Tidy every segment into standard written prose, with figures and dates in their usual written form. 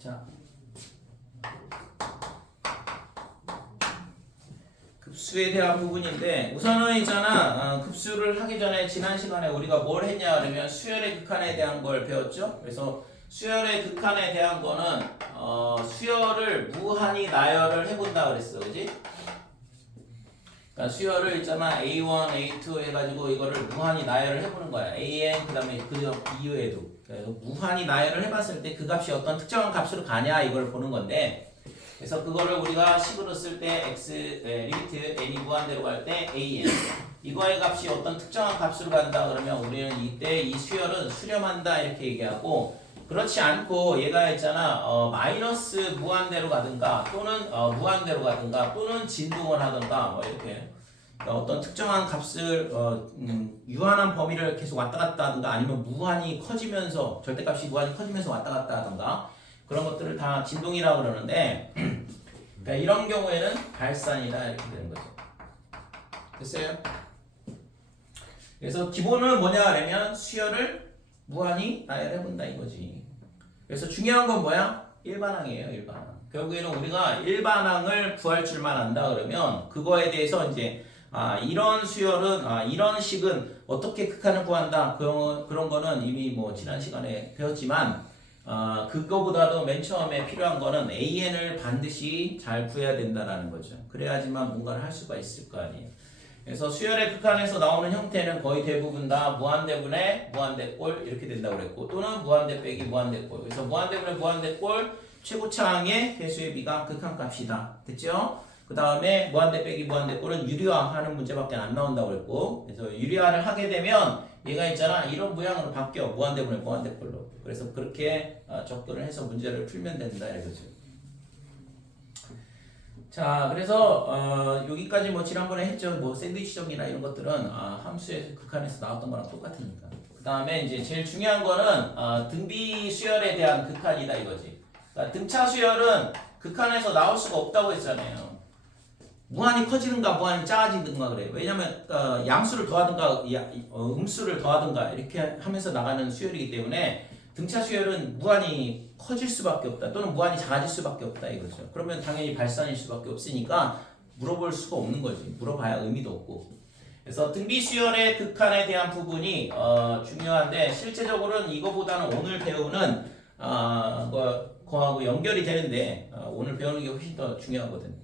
자, 급수에 대한 부분인데 우선은 있잖아 급수를 하기 전에 지난 시간에 우리가 뭘 했냐 그러면 수열의 극한에 대한 걸 배웠죠. 그래서 수열의 극한에 대한 거는 수열을 무한히 나열을 해본다 그랬어, 그지? 그러니까 수열을 있잖아 A1, A2 해가지고 이거를 무한히 나열을 해보는 거야. AN 그다음에 그 이후에도 그래서 무한히 나열을 해봤을 때 그 값이 어떤 특정한 값으로 가냐 이걸 보는 건데. 그래서 그거를 우리가 식으로 쓸 때 리미트 n이 무한대로 갈 때 an 이거의 값이 어떤 특정한 값으로 간다 그러면 우리는 이때 이 수열은 수렴한다 이렇게 얘기하고 그렇지 않고 얘가 있잖아 마이너스 무한대로 가든가 또는 무한대로 가든가 또는 진동을 하든가 뭐 이렇게 그러니까 어떤 특정한 값을 유한한 범위를 계속 왔다 갔다 하든가 아니면 무한히 커지면서 절대값이 무한히 커지면서 왔다 갔다 하든가 그런 것들을 다 진동이라고 그러는데 그러니까 이런 경우에는 발산이다 이렇게 되는 거죠. 됐어요? 그래서 기본은 뭐냐 하면 수열을 무한히 나열해본다 이거지. 그래서 중요한 건 뭐야? 일반항이에요. 일반항. 결국에는 우리가 일반항을 구할 줄만 안다 그러면 그거에 대해서 이제 이런 수열은 이런 식은 어떻게 극한을 구한다 그런 거는 이미 뭐 지난 시간에 배웠지만 그거보다도 맨 처음에 필요한 거는 AN을 반드시 잘 구해야 된다는 거죠. 그래야지만 뭔가를 할 수가 있을 거 아니에요. 그래서 수열의 극한에서 나오는 형태는 거의 대부분 다 무한대분의 무한대꼴 이렇게 된다고 그랬고 또는 무한대 빼기 무한대꼴. 그래서 무한대분의 무한대꼴 최고차항의 배수의 비가 극한값이다. 됐죠? 그 다음에 무한대 빼기 무한대꼴은 유리화하는 문제밖에 안 나온다고 그랬고 그래서 유리화를 하게 되면 얘가 있잖아 이런 모양으로 바뀌어 무한대분의 무한대꼴로. 그래서 그렇게 접근을 해서 문제를 풀면 된다 이거죠. 자, 그래서 여기까지 뭐 지난번에 했죠. 뭐 샌드위치정이나 이런 것들은 함수의 극한에서 나왔던 거랑 똑같으니까. 그 다음에 이제 제일 중요한 거는 등비 수열에 대한 극한이다 이거지. 그러니까 등차 수열은 극한에서 나올 수가 없다고 했잖아요. 무한히 커지든가 무한히 작아지든가 그래요. 왜냐면 양수를 더하든가 음수를 더하든가 이렇게 하면서 나가는 수열이기 때문에 등차 수열은 무한히 커질 수밖에 없다 또는 무한히 작아질 수밖에 없다 이거죠. 그러면 당연히 발산일 수밖에 없으니까 물어볼 수가 없는 거지. 물어봐야 의미도 없고. 그래서 등비 수열의 극한에 대한 부분이 중요한데 실제적으로는 이거보다는 오늘 배우는 거하고 연결이 되는데 오늘 배우는 게 훨씬 더 중요하거든.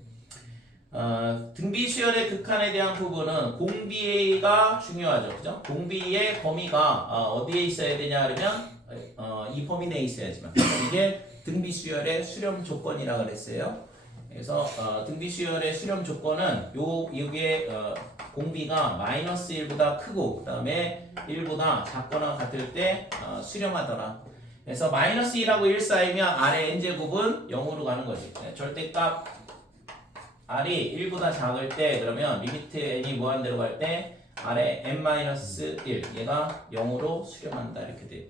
등비 수열의 극한에 대한 부분은 공비가 중요하죠. 그죠? 공비의 범위가 어디에 있어야 되냐 그러면 이 범위 내에 있어야지만 이게 등비 수열의 수렴 조건이라고 그랬어요. 그래서 등비 수열의 수렴 조건은 이게 공비가 마이너스 1보다 크고 그 다음에 1보다 작거나 같을 때 수렴하더라. 그래서 마이너스 1하고 1 사이면 아래 n제곱은 0으로 가는 거지. 절대값 r이 1보다 작을 때 그러면 리미트 n이 무한대로 갈 때 아래 n-1 얘가 0으로 수렴한다 이렇게 돼.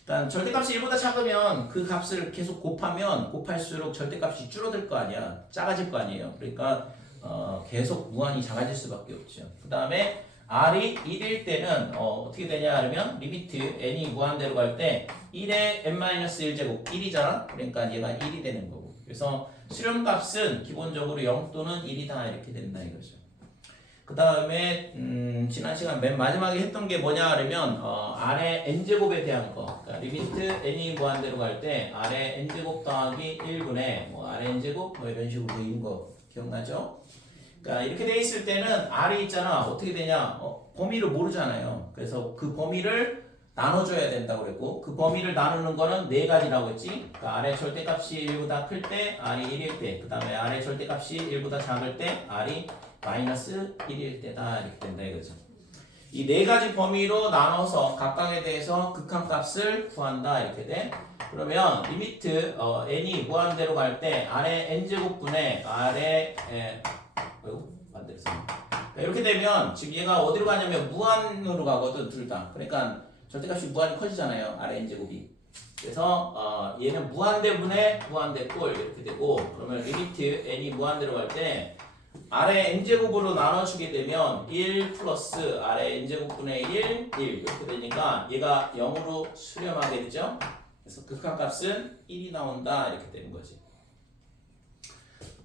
일단 절대값이 1보다 작으면 그 값을 계속 곱할수록 절대값이 줄어들 거 아니야. 작아질 거 아니에요. 그러니까 계속 무한히 작아질 수밖에 없죠. 그 다음에 r이 1일 때는 어떻게 되냐 하면 리미트 n이 무한대로 갈 때 1에 n-1제곱 1이잖아. 그러니까 얘가 1이 되는 거고. 그래서 수렴값은 기본적으로 0 또는 1이다 이렇게 된다 이거죠. 그 다음에 지난 시간 맨 마지막에 했던 게 뭐냐 하면 아래 n제곱에 대한 거. 그러니까 리미트 n이 무한대로 갈 때 아래 n제곱 더하기 1분의 뭐 아래 n제곱 뭐 이런 식으로 되어 있는 거 기억나죠? 그러니까 이렇게 돼 있을 때는 r이 있잖아. 어떻게 되냐? 범위를 모르잖아요. 그래서 그 범위를 나눠줘야 된다고 그랬고 그 범위를 나누는 거는 네 가지라고 했지. 그러니까 아래 절대값이 1보다 클 때 r이 1일 때 그 다음에 아래 절대값이 1보다 작을 때 r이 마이너스 1일 때다 이렇게 된다 이거죠. 이 네 가지 범위로 나눠서 각각에 대해서 극한값을 구한다 이렇게 돼. 그러면 리미트 n이 무한대로 갈 때 아래 n제곱분의 아래 반대로 씁니다. 이렇게 되면 지금 얘가 어디로 가냐면 무한으로 가거든 둘 다. 그러니까 절대값이 무한히 커지잖아요. 아래 n제곱이. 그래서 얘는 무한대분의 무한대꼴 이렇게 되고 그러면 리미트 n이 무한대로 갈 때 아래 n제곱으로 나눠주게 되면 1 플러스 아래 n제곱분의 1 이렇게 되니까 얘가 0으로 수렴하게 되죠. 그래서 극한값은 1이 나온다 이렇게 되는 거지.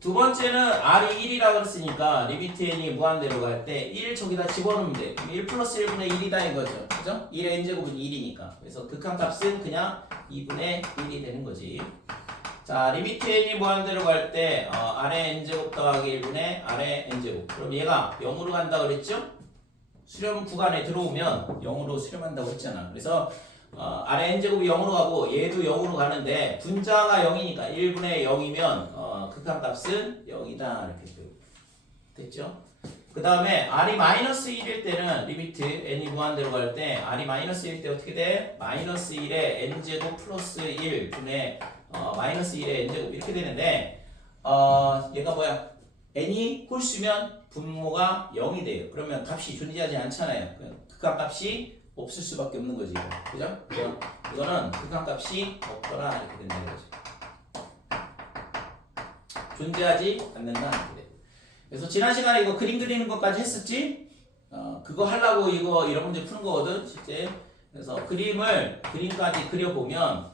두 번째는 R이 1이라고 했으니까 리미트 n이 무한대로 갈 때 1 저기다 집어넣으면 돼. 1 플러스 1분의 1이다 이거죠. 그죠? 1의 n제곱은 1이니까. 그래서 극한값은 그냥 2분의 1이 되는 거지. 자, 리미트 n이 무한대로 갈 때 R의 n제곱 더하기 1분의 R의 n제곱. 그럼 얘가 0으로 간다 그랬죠? 수렴 구간에 들어오면 0으로 수렴한다고 했잖아. 그래서 R의 n제곱이 0으로 가고 얘도 0으로 가는데 분자가 0이니까 1분의 0이면 극한값은 0이다 이렇게 됐죠. 그 다음에 R이 마이너스 1일 때는 리미트 n이 무한대로 갈 때 R이 마이너스 1일 때 어떻게 돼? 마이너스 1의 n제곱 플러스 1 분의 마이너스 1의 n제곱 이렇게 되는데 얘가 뭐야? n이 홀수면 분모가 0이 돼요. 그러면 값이 존재하지 않잖아요. 극한값이 없을 수밖에 없는 거지. 그죠? 이거는 극한값이 없더라 이렇게 된다는 거죠. 존재하지 않는다 이렇게 돼. 그래서 지난 시간에 이거 그림 그리는 것까지 했었지? 그거 하려고 이거 이런 문제 푸는 거거든 실제. 그래서 그림까지 그려보면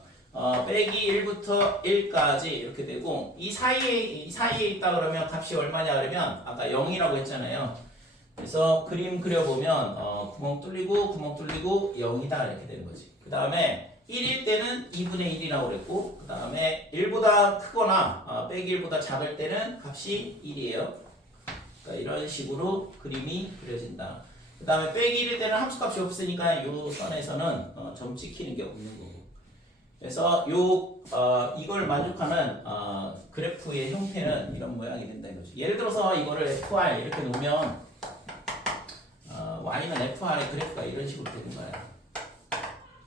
빼기 1부터 1까지 이렇게 되고 이 사이에 있다 그러면 값이 얼마냐 그러면 아까 0이라고 했잖아요. 그래서 그림 그려보면 구멍 뚫리고 0이다 이렇게 되는 거지. 그 다음에 1일 때는 2분의 1이라고 그랬고 그 다음에 1보다 크거나 빼기 1보다 작을 때는 값이 1이에요. 그러니까 이런 식으로 그림이 그려진다. 그 다음에 빼기 1일 때는 함수값이 없으니까 이 선에서는 점 찍히는 게 없는 거고. 그래서 이걸 만족하는 그래프의 형태는 이런 모양이 된다 이거죠. 예를 들어서 이거를 FR 이렇게 놓으면 Y는 FR의 그래프가 이런 식으로 되는 거야.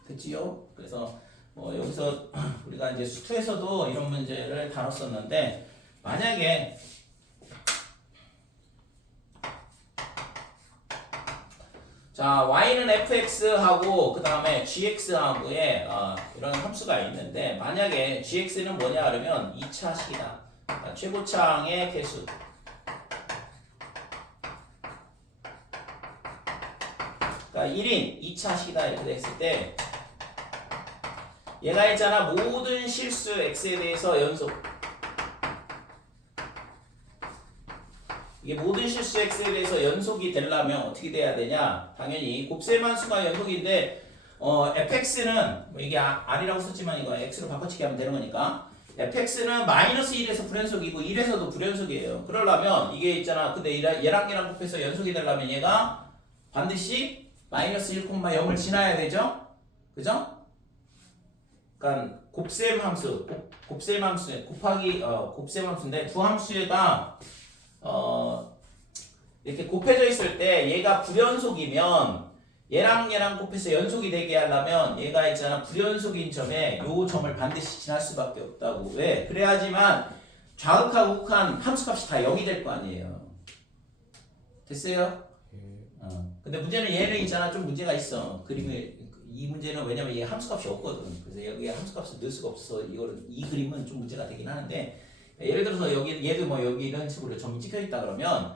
됐지요? 그래서 여기서 우리가 이제 수투에서도 이런 문제를 다뤘었는데 만약에 자 y는 fx하고 그 다음에 gx하고의 이런 함수가 있는데 만약에 gx는 뭐냐 그러면 2차식이다. 그러니까 최고차항의 개수. 그러니까 1인 2차식이다 이렇게 됐을 때 얘가 있잖아 모든 실수 x에 대해서 연속. 이게 모든 실수 x에 대해서 연속이 되려면 어떻게 돼야 되냐? 당연히 곱셈함수가 연속인데 fx는 이게 r이라고 썼지만 이거 x로 바꿔치기 하면 되는 거니까 fx는 마이너스 1에서 불연속이고 1에서도 불연속이에요. 그러려면 이게 있잖아. 근데 얘랑 곱해서 연속이 되려면 얘가 반드시 마이너스 1,0을 지나야 되죠? 그죠? 그러니까 곱셈함수 곱하기 곱셈함수인데 두 함수가 이렇게 곱해져 있을 때 얘가 불연속이면 얘랑 곱해서 연속이 되게 하려면 얘가 있잖아 불연속인 점에 요 점을 반드시 지날 수밖에 없다고. 왜? 그래야지만 좌극하고 우극한 함수값이 다 0이 될 거 아니에요. 됐어요? 근데 문제는 얘는 있잖아 좀 문제가 있어. 이 문제는 왜냐면 얘 함수값이 없거든. 그래서 여기에 함수값을 넣을 수가 없어서 이 그림은 좀 문제가 되긴 하는데 예를 들어서 얘도 여기 이런 식으로 점이 찍혀 있다 그러면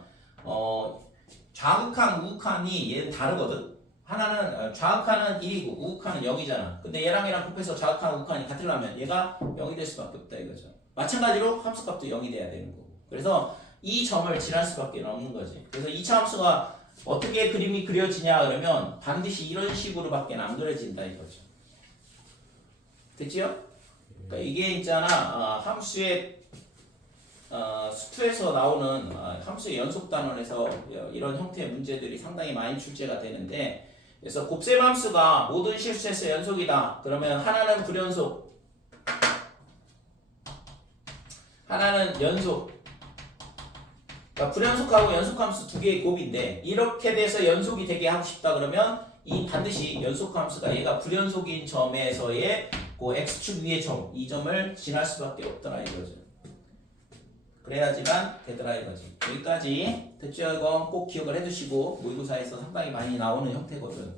좌극한 우극한이 얘는 다르거든. 하나는 좌극한은 1이고 우극한은 0이잖아. 근데 얘랑 곱해서 좌극한 우극한이 같으려면 얘가 0이 될 수밖에 없다 이거죠. 마찬가지로 함수값도 0이 돼야 되는 거고. 그래서 이 점을 지날 수밖에 없는 거지. 그래서 2차 함수가 어떻게 그림이 그려지냐 그러면 반드시 이런 식으로밖에 안 그려진다 이거죠. 됐지요? 그러니까 이게 있잖아 함수의 수투에서 나오는 함수의 연속 단원에서 이런 형태의 문제들이 상당히 많이 출제가 되는데 그래서 곱셈 함수가 모든 실수에서 연속이다. 그러면 하나는 불연속, 하나는 연속. 그러니까 불연속하고 연속함수 두 개의 곱인데 이렇게 돼서 연속이 되게 하고 싶다 그러면 이 반드시 연속함수가 얘가 불연속인 점에서의 그 x축 위의 점, 이 점을 지날 수밖에 없더라 이거죠. 그래야지만 되더라 이거지. 여기까지 됐죠? 이거 꼭 기억을 해두시고 모의고사에서 상당히 많이 나오는 형태거든.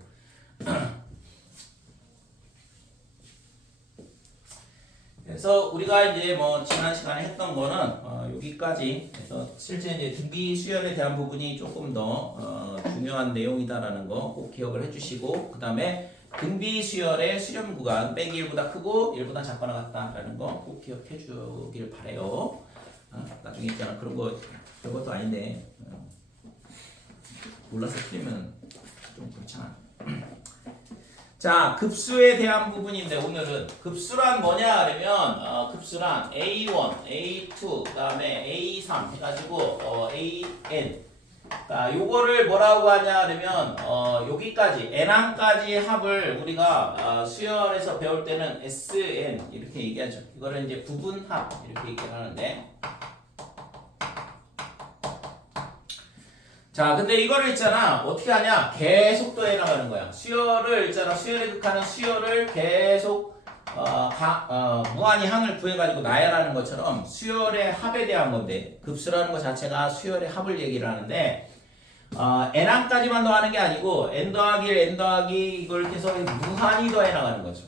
그래서 우리가 이제 지난 시간에 했던 거는 여기까지 해서 실제 이제 등비 수열에 대한 부분이 조금 더 중요한 내용이다라는 거 꼭 기억을 해주시고 그 다음에 등비 수열의 수렴 구간 빼기 1보다 크고 1보다 작거나 같다라는 거 꼭 기억해 주길 바래요. 나중에 있잖아 그런 거 별것도 아닌데 몰라서 틀리면 좀 그렇잖아. 자, 급수에 대한 부분인데 오늘은 급수란 뭐냐 그러면 급수란 A1, A2, 그다음에 A3 해가지고 AN. 자, 요거를 뭐라고 하냐 그러면 여기까지 n항까지 합을 우리가 수열에서 배울 때는 SN 이렇게 얘기하죠. 이거를 이제 부분합 이렇게 얘기하는데. 자, 근데 이거를 있잖아 어떻게 하냐 계속 더해 나가는 거야. 수열을 있잖아 수열에 극하는 수열을 계속 무한히 항을 구해가지고 나열하는 것처럼 수열의 합에 대한 건데 급수라는 것 자체가 수열의 합을 얘기를 하는데 n항까지만 더하는 게 아니고 n 더하기 1, n 더하기 이걸 계속 무한히 더해 나가는 거죠.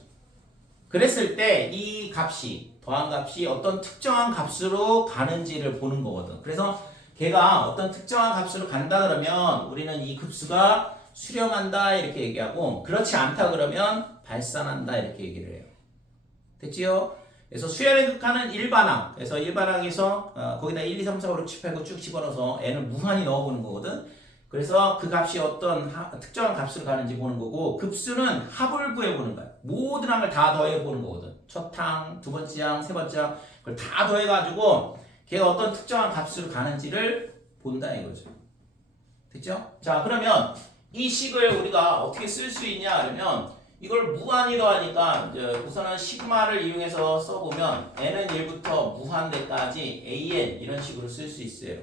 그랬을 때 이 값이 더한 값이 어떤 특정한 값으로 가는지를 보는 거거든. 그래서 걔가 어떤 특정한 값으로 간다 그러면 우리는 이 급수가 수렴한다 이렇게 얘기하고 그렇지 않다 그러면 발산한다 이렇게 얘기를 해요. 됐지요? 그래서 수열의 극한은 일반항. 그래서 일반항에서 거기다 1, 2, 3, 4, 5, 6, 7, 8, 9 쭉 집어넣어서 n을 무한히 넣어보는 거거든. 그래서 그 값이 어떤 특정한 값으로 가는지 보는 거고 급수는 합을 구해보는 거야. 모든 항을 다 더해보는 거거든. 첫 항, 두 번째 항, 세 번째 항 그걸 다 더해가지고 걔가 어떤 특정한 값으로 가는지를 본다 이거죠. 됐죠? 자 그러면 이 식을 우리가 어떻게 쓸 수 있냐 그러면 이걸 무한히 더하니까 이제 우선은 시그마를 이용해서 써보면 n은 1부터 무한대까지 an 이런 식으로 쓸 수 있어요.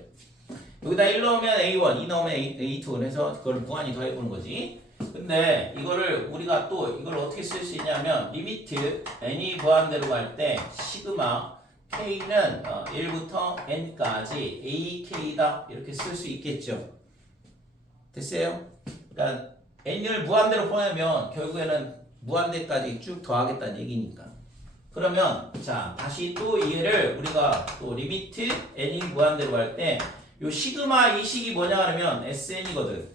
여기다 1 넣으면 a1, 2 넣으면 a2 그래서 그걸 무한히 더해보는 거지. 근데 이거를 우리가 또 이걸 어떻게 쓸 수 있냐면 리미트 n이 무한대로 갈 때 시그마 k는 1부터 n까지 ak다 이렇게 쓸 수 있겠죠. 됐어요? 그러니까 n을 무한대로 보내면 결국에는 무한대까지 쭉 더하겠다는 얘기니까. 그러면 자 다시 또 얘를 우리가 또 리미트 n이 무한대로 갈 때 요 시그마 이 식이 뭐냐 하면 sn이거든.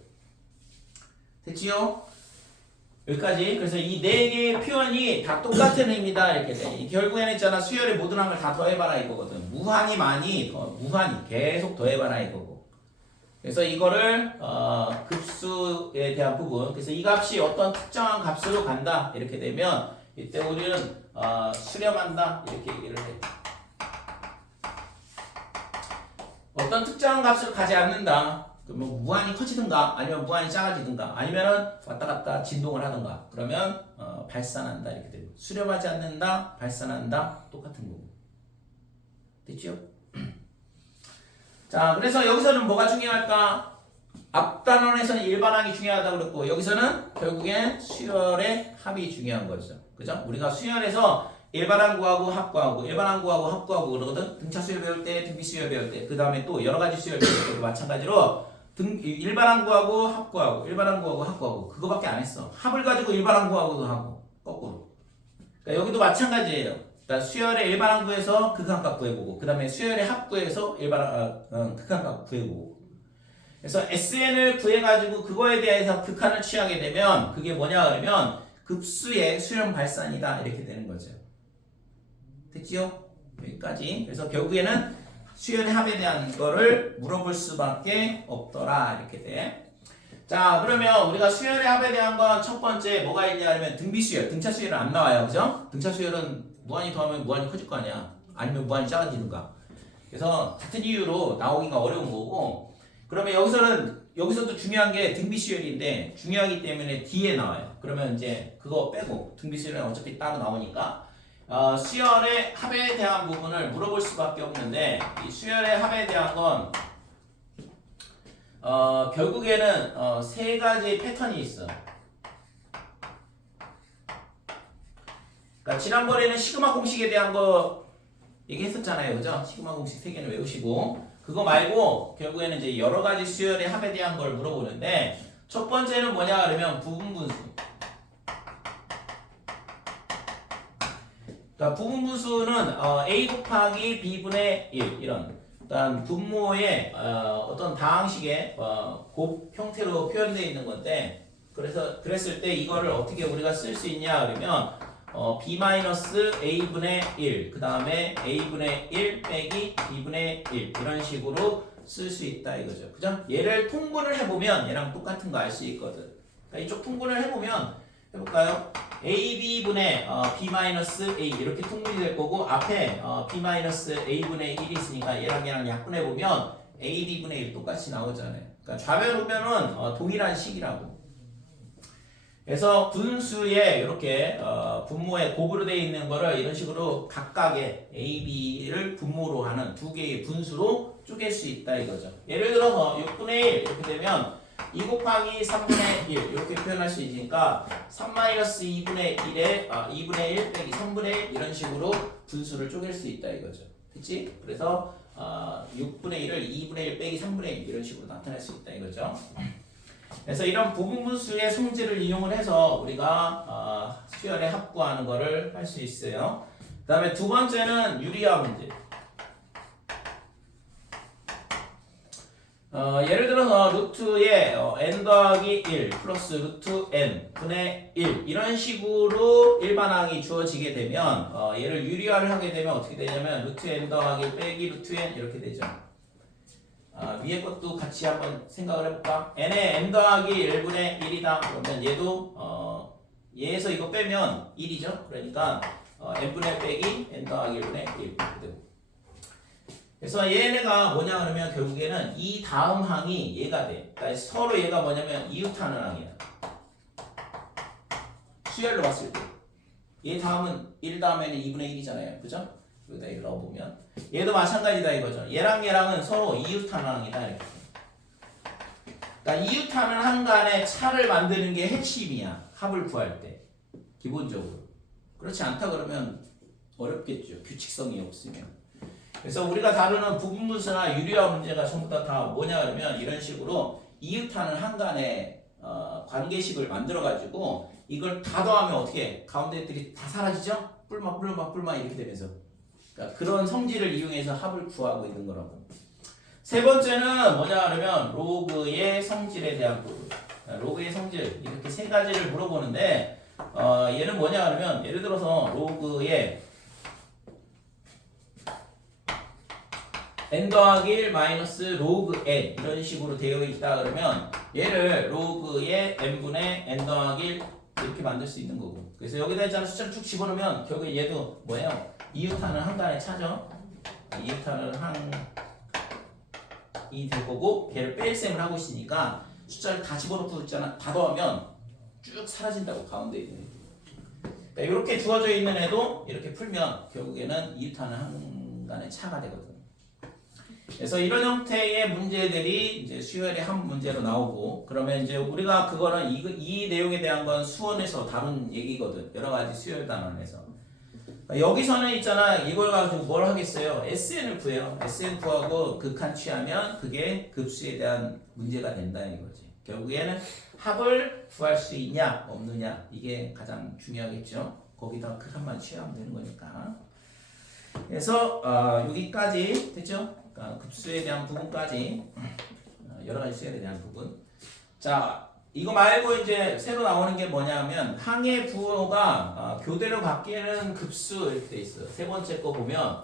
됐지요? 여기까지. 그래서 이 네 개의 표현이 다 똑같은 의미다 이렇게 돼. 결국에는 있잖아 수열의 모든 항을 다 더해봐라 이거거든. 무한히 많이 무한히 계속 더해봐라 이거고. 그래서 이거를 급수에 대한 부분. 그래서 이 값이 어떤 특정한 값으로 간다 이렇게 되면 이때 우리는 수렴한다 이렇게 얘기를 해. 어떤 특정한 값으로 가지 않는다. 뭐 무한히 커지든가 아니면 무한히 작아지든가 아니면은 왔다 갔다 진동을 하든가 그러면 발산한다 이렇게 되고 수렴하지 않는다 발산한다 똑같은 거고. 됐죠? 자 그래서 여기서는 뭐가 중요할까? 앞단원에서는 일반항이 중요하다고 그랬고 여기서는 결국엔 수열의 합이 중요한 거죠. 그죠? 우리가 수열에서 일반항 구하고 합 구하고 일반항 구하고 합 구하고 그러거든. 등차 수열 배울 때 등비 수열 배울 때 그 다음에 또 여러 가지 수열 배울 때도 마찬가지로 일반항 구하고 합 구하고 일반항 구하고 합 구하고 그거밖에 안 했어. 합을 가지고 일반항 구하고도 하고 거꾸로. 그러니까 여기도 마찬가지예요. 그러니까 수열의 일반항 구해서 극한값 구해보고 그 다음에 수열의 합 구해서 극한값 구해보고. 그래서 SN을 구해가지고 그거에 대해서 극한을 취하게 되면 그게 뭐냐 그러면 급수의 수렴 발산이다 이렇게 되는 거죠. 됐지요? 여기까지. 그래서 결국에는 수열의 합에 대한 거를 물어볼 수밖에 없더라 이렇게 돼. 자 그러면 우리가 수열의 합에 대한 건 첫 번째 뭐가 있냐 하면 등비수열, 등차 수열은 안 나와요. 그죠? 등차 수열은 무한히 더하면 무한히 커질 거 아니야. 아니면 무한히 작아지는가. 그래서 같은 이유로 나오기가 어려운 거고. 그러면 여기서도 중요한 게 등비수열인데 중요하기 때문에 뒤에 나와요. 그러면 이제 그거 빼고 등비수열은 어차피 따로 나오니까 수열의 합에 대한 부분을 물어볼 수밖에 없는데 이 수열의 합에 대한 건 결국에는 세 가지 패턴이 있어. 그러니까 지난번에는 시그마 공식에 대한 거 얘기했었잖아요, 그죠? 시그마 공식 세 개는 외우시고 그거 말고 결국에는 이제 여러 가지 수열의 합에 대한 걸 물어보는데 첫 번째는 뭐냐 그러면 부분분수. 그러니까 부분분수는 a 곱하기 b분의 1 이런 일단 분모의 어떤 다항식의 곱 형태로 표현되어 있는 건데 그래서 그랬을 때 이거를 어떻게 우리가 쓸 수 있냐 그러면 b-a분의 1, 그 다음에 a분의 1 빼기 b분의 1 이런 식으로 쓸 수 있다 이거죠. 그죠? 얘를 통분을 해보면 얘랑 똑같은 거 알 수 있거든. 그러니까 이쪽 통분을 해보면 해볼까요? ab분의 b-a 이렇게 통분이 될 거고 앞에 b-a분의 1이 있으니까 얘랑 약분해보면 ab분의 1 똑같이 나오잖아요. 그러니까 좌변 우변은 동일한 식이라고. 그래서 분수에 이렇게 분모에 곱으로 되어 있는 거를 이런 식으로 각각의 A, B를 분모로 하는 두 개의 분수로 쪼갤 수 있다 이거죠. 예를 들어서 6분의 1 이렇게 되면 2 곱하기 3분의 1 이렇게 표현할 수 있으니까 3-2분의 1에 2분의 1 빼기 3분의 1 이런 식으로 분수를 쪼갤 수 있다 이거죠. 됐지? 그래서 6분의 1을 2분의 1 빼기 3분의 1 이런 식으로 나타낼 수 있다 이거죠. 그래서 이런 부분분수의 성질을 이용을 해서 우리가 수열의 합구하는 것을 할 수 있어요. 그 다음에 두 번째는 유리화 문제. 예를 들어서 루트에 n 더하기 1 플러스 루트 n 분의 1 이런 식으로 일반항이 주어지게 되면 얘를 유리화를 하게 되면 어떻게 되냐면 루트 n 더하기 1 빼기 루트 n 이렇게 되죠. 위에 것도 같이 한번 생각을 해볼까? n에 n 더하기 1분의 1이다. 그러면 얘도 얘에서 이거 빼면 1이죠. 그러니까 n분의 빼기 n 더하기 1분의 1 이렇게 되고. 그래서 얘네가 뭐냐 그러면 결국에는 이 다음 항이 얘가 돼. 그러니까 서로 얘가 뭐냐면 이웃하는 항이야. 수열로 봤을 때. 얘 다음은 1 다음에는 2분의 1이잖아요. 그죠? 여기다 이거 넣어보면 얘도 마찬가지다 이거죠. 얘랑은 서로 이웃하는 항이다 이렇게. 그러니까 이웃하는 항 간의 차를 만드는 게 핵심이야. 합을 구할 때 기본적으로. 그렇지 않다 그러면 어렵겠죠. 규칙성이 없으면. 그래서 우리가 다루는 부분분수나 유리화 문제가 전부 다 뭐냐 그러면 이런 식으로 이웃하는 항 간의 관계식을 만들어 가지고 이걸 다 더하면 어떻게 가운데들이 다 사라지죠? 뿔마 이렇게 되면서 그러니까 그런 성질을 이용해서 합을 구하고 있는 거라고. 세 번째는 뭐냐 그러면 로그의 성질에 대한 부분. 로그의 성질 이렇게 세 가지를 물어보는데 얘는 뭐냐 그러면 예를 들어서 로그의 n 더하기 1 마이너스 로그 n 이런 식으로 되어 있다 그러면 얘를 로그의 n분의 n 더하기 1 이렇게 만들 수 있는 거고. 그래서 여기다 있잖아 숫자를 쭉 집어넣으면 결국에 얘도 뭐예요? 이웃하는 항간의 차죠. 이웃하는 항이 될 거고 걔를 뺄셈을 하고 있으니까 숫자를 다 집어넣고 있잖아. 다 더하면 쭉 사라진다고 가운데 있는. 그러니까 이렇게 주어져 있는 애도 이렇게 풀면 결국에는 이웃하는 항간의 차가 되거든. 그래서 이런 형태의 문제들이 이제 수열의 한 문제로 나오고 그러면 이제 우리가 그거는 이 내용에 대한 건 수원에서 다룬 얘기거든. 여러 가지 수열 단원에서. 여기서는 있잖아 이걸 가지고 뭘 하겠어요? SN을 구해요. SN 구하고 극한 취하면 그게 급수에 대한 문제가 된다 이거지. 결국에는 합을 구할 수 있냐 없느냐 이게 가장 중요하겠죠. 거기다 극한만 취하면 되는 거니까. 그래서 여기까지 됐죠? 그러니까 급수에 대한 부분까지 여러 가지 수열에 대한 부분. 자, 이거 말고 이제 새로 나오는 게 뭐냐면 항의 부호가 교대로 바뀌는 급수 이렇게 돼 있어요. 세 번째 거 보면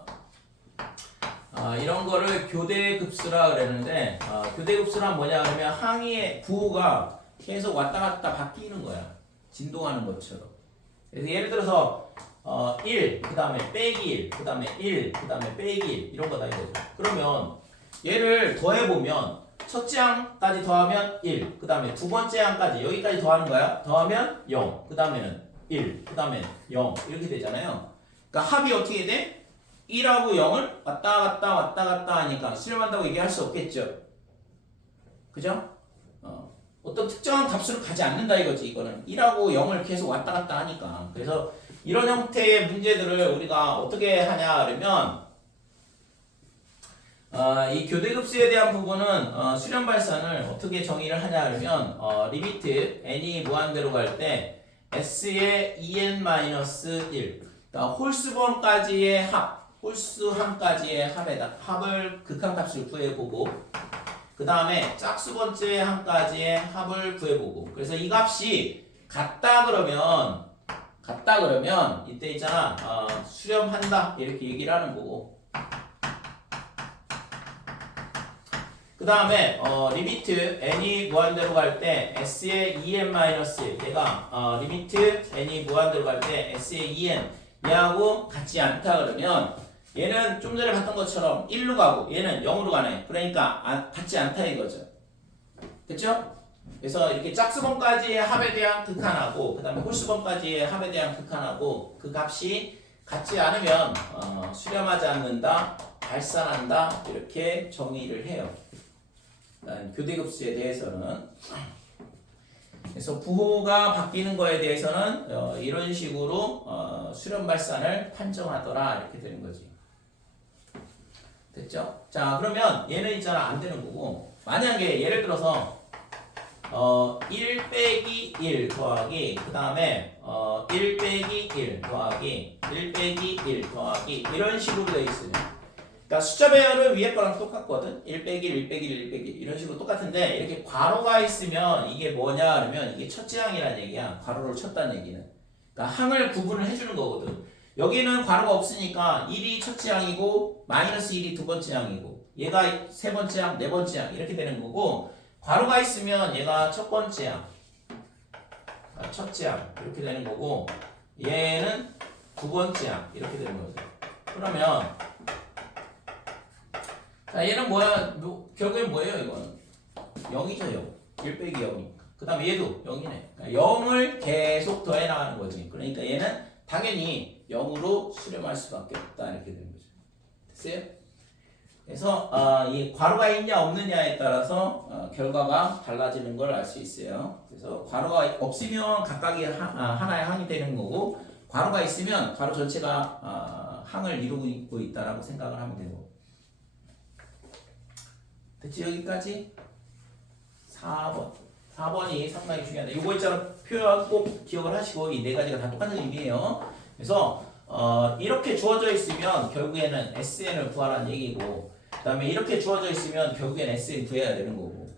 이런 거를 교대 급수라 그랬는데 교대 급수란 뭐냐 그러면 항의 부호가 계속 왔다 갔다 바뀌는 거야. 진동하는 것처럼. 그래서 예를 들어서 1, 그 다음에 빼기 1, 그 다음에 1, 그 다음에 빼기 1 이런 거다 이거죠. 그러면 얘를 더해보면 첫째 항까지 더하면 1, 그 다음에 두 번째 항까지 여기까지 더하는 거야. 더하면 0, 그 다음에는 1, 그 다음에 0 이렇게 되잖아요. 그러니까 합이 어떻게 돼? 1하고 0을 왔다 갔다 하니까 수렴한다고 얘기할 수 없겠죠. 그죠? 어떤 특정한 값으로 가지 않는다 이거지. 이거는 1하고 0을 계속 왔다 갔다 하니까. 그래서 이런 형태의 문제들을 우리가 어떻게 하냐 그러면 이 교대급수에 대한 부분은 수렴 발산을 어떻게 정의를 하냐 그러면 리미트 n이 무한대로 갈 때 s의 2n-1 그러니까 홀수번까지의 합 홀수항까지의 합을 극한값을 구해보고 그 다음에 짝수 번째 항까지의 합을 구해보고. 그래서 이 값이 같다 그러면 이때 있잖아 수렴한다 이렇게 얘기를 하는 거고. 그 다음에 리미트 n이 무한대로 갈 때 s의 2n-1 얘가 리미트 n이 무한대로 갈 때 s의 2n 얘하고 같지 않다 그러면 얘는 좀 전에 봤던 것처럼 1로 가고 얘는 0으로 가네. 그러니까 같지 않다 이거죠. 됐죠? 그래서 이렇게 짝수번까지의 합에 대한 극한하고 그 다음에 홀수번까지의 합에 대한 극한하고 그 값이 같지 않으면 수렴하지 않는다, 발산한다 이렇게 정의를 해요. 교대급수에 대해서는. 그래서 부호가 바뀌는 거에 대해서는 이런 식으로 수렴 발산을 판정하더라 이렇게 되는 거지. 됐죠? 자 그러면 얘는 있잖아 안 되는 거고 만약에 예를 들어서 1 빼기 1 더하기 그 다음에 1 빼기 1 더하기 1 빼기 1 더하기 이런 식으로 돼 있어요. 그러니까 숫자 배열은 위에 거랑 똑같거든. 1 빼기 1 빼기 1 빼기 이런 식으로 똑같은데 이렇게 괄호가 있으면 이게 뭐냐 그러면 이게 첫째 항이라는 얘기야. 괄호를 쳤다는 얘기는. 그러니까 항을 구분을 해주는 거거든. 여기는 괄호가 없으니까 1이 첫째 항이고 마이너스 1이 두 번째 항이고 얘가 세 번째 항, 네 번째 항 이렇게 되는 거고 괄호가 있으면 얘가 첫 번째 항, 첫째 항 이렇게 되는 거고 얘는 두 번째 항 이렇게 되는 거죠. 그러면 자 얘는 뭐야? 결국엔 뭐예요 이거는? 0이죠 0. 1 빼기 0이니까. 그 다음에 얘도 0이네. 그러니까 0을 계속 더해 나가는 거지. 그러니까 얘는 당연히 0으로 수렴할 수밖에 없다 이렇게 되는 거죠. 됐어요? 그래서 이 괄호가 있냐 없느냐에 따라서 결과가 달라지는 걸 알 수 있어요. 그래서 괄호가 없으면 각각이 하나의 항이 되는 거고 괄호가 있으면 괄호 전체가 항을 이루고 있다라고 생각을 하면 되고. 됐지 여기까지? 4번이 상당히 중요하다. 이거 있잖아 표현 꼭 기억을 하시고 이 네 가지가 다 똑같은 의미예요. 그래서 이렇게 주어져 있으면 결국에는 SN을 구하라는 얘기고 그 다음에 이렇게 주어져 있으면 결국엔 SN 구해야 되는 거고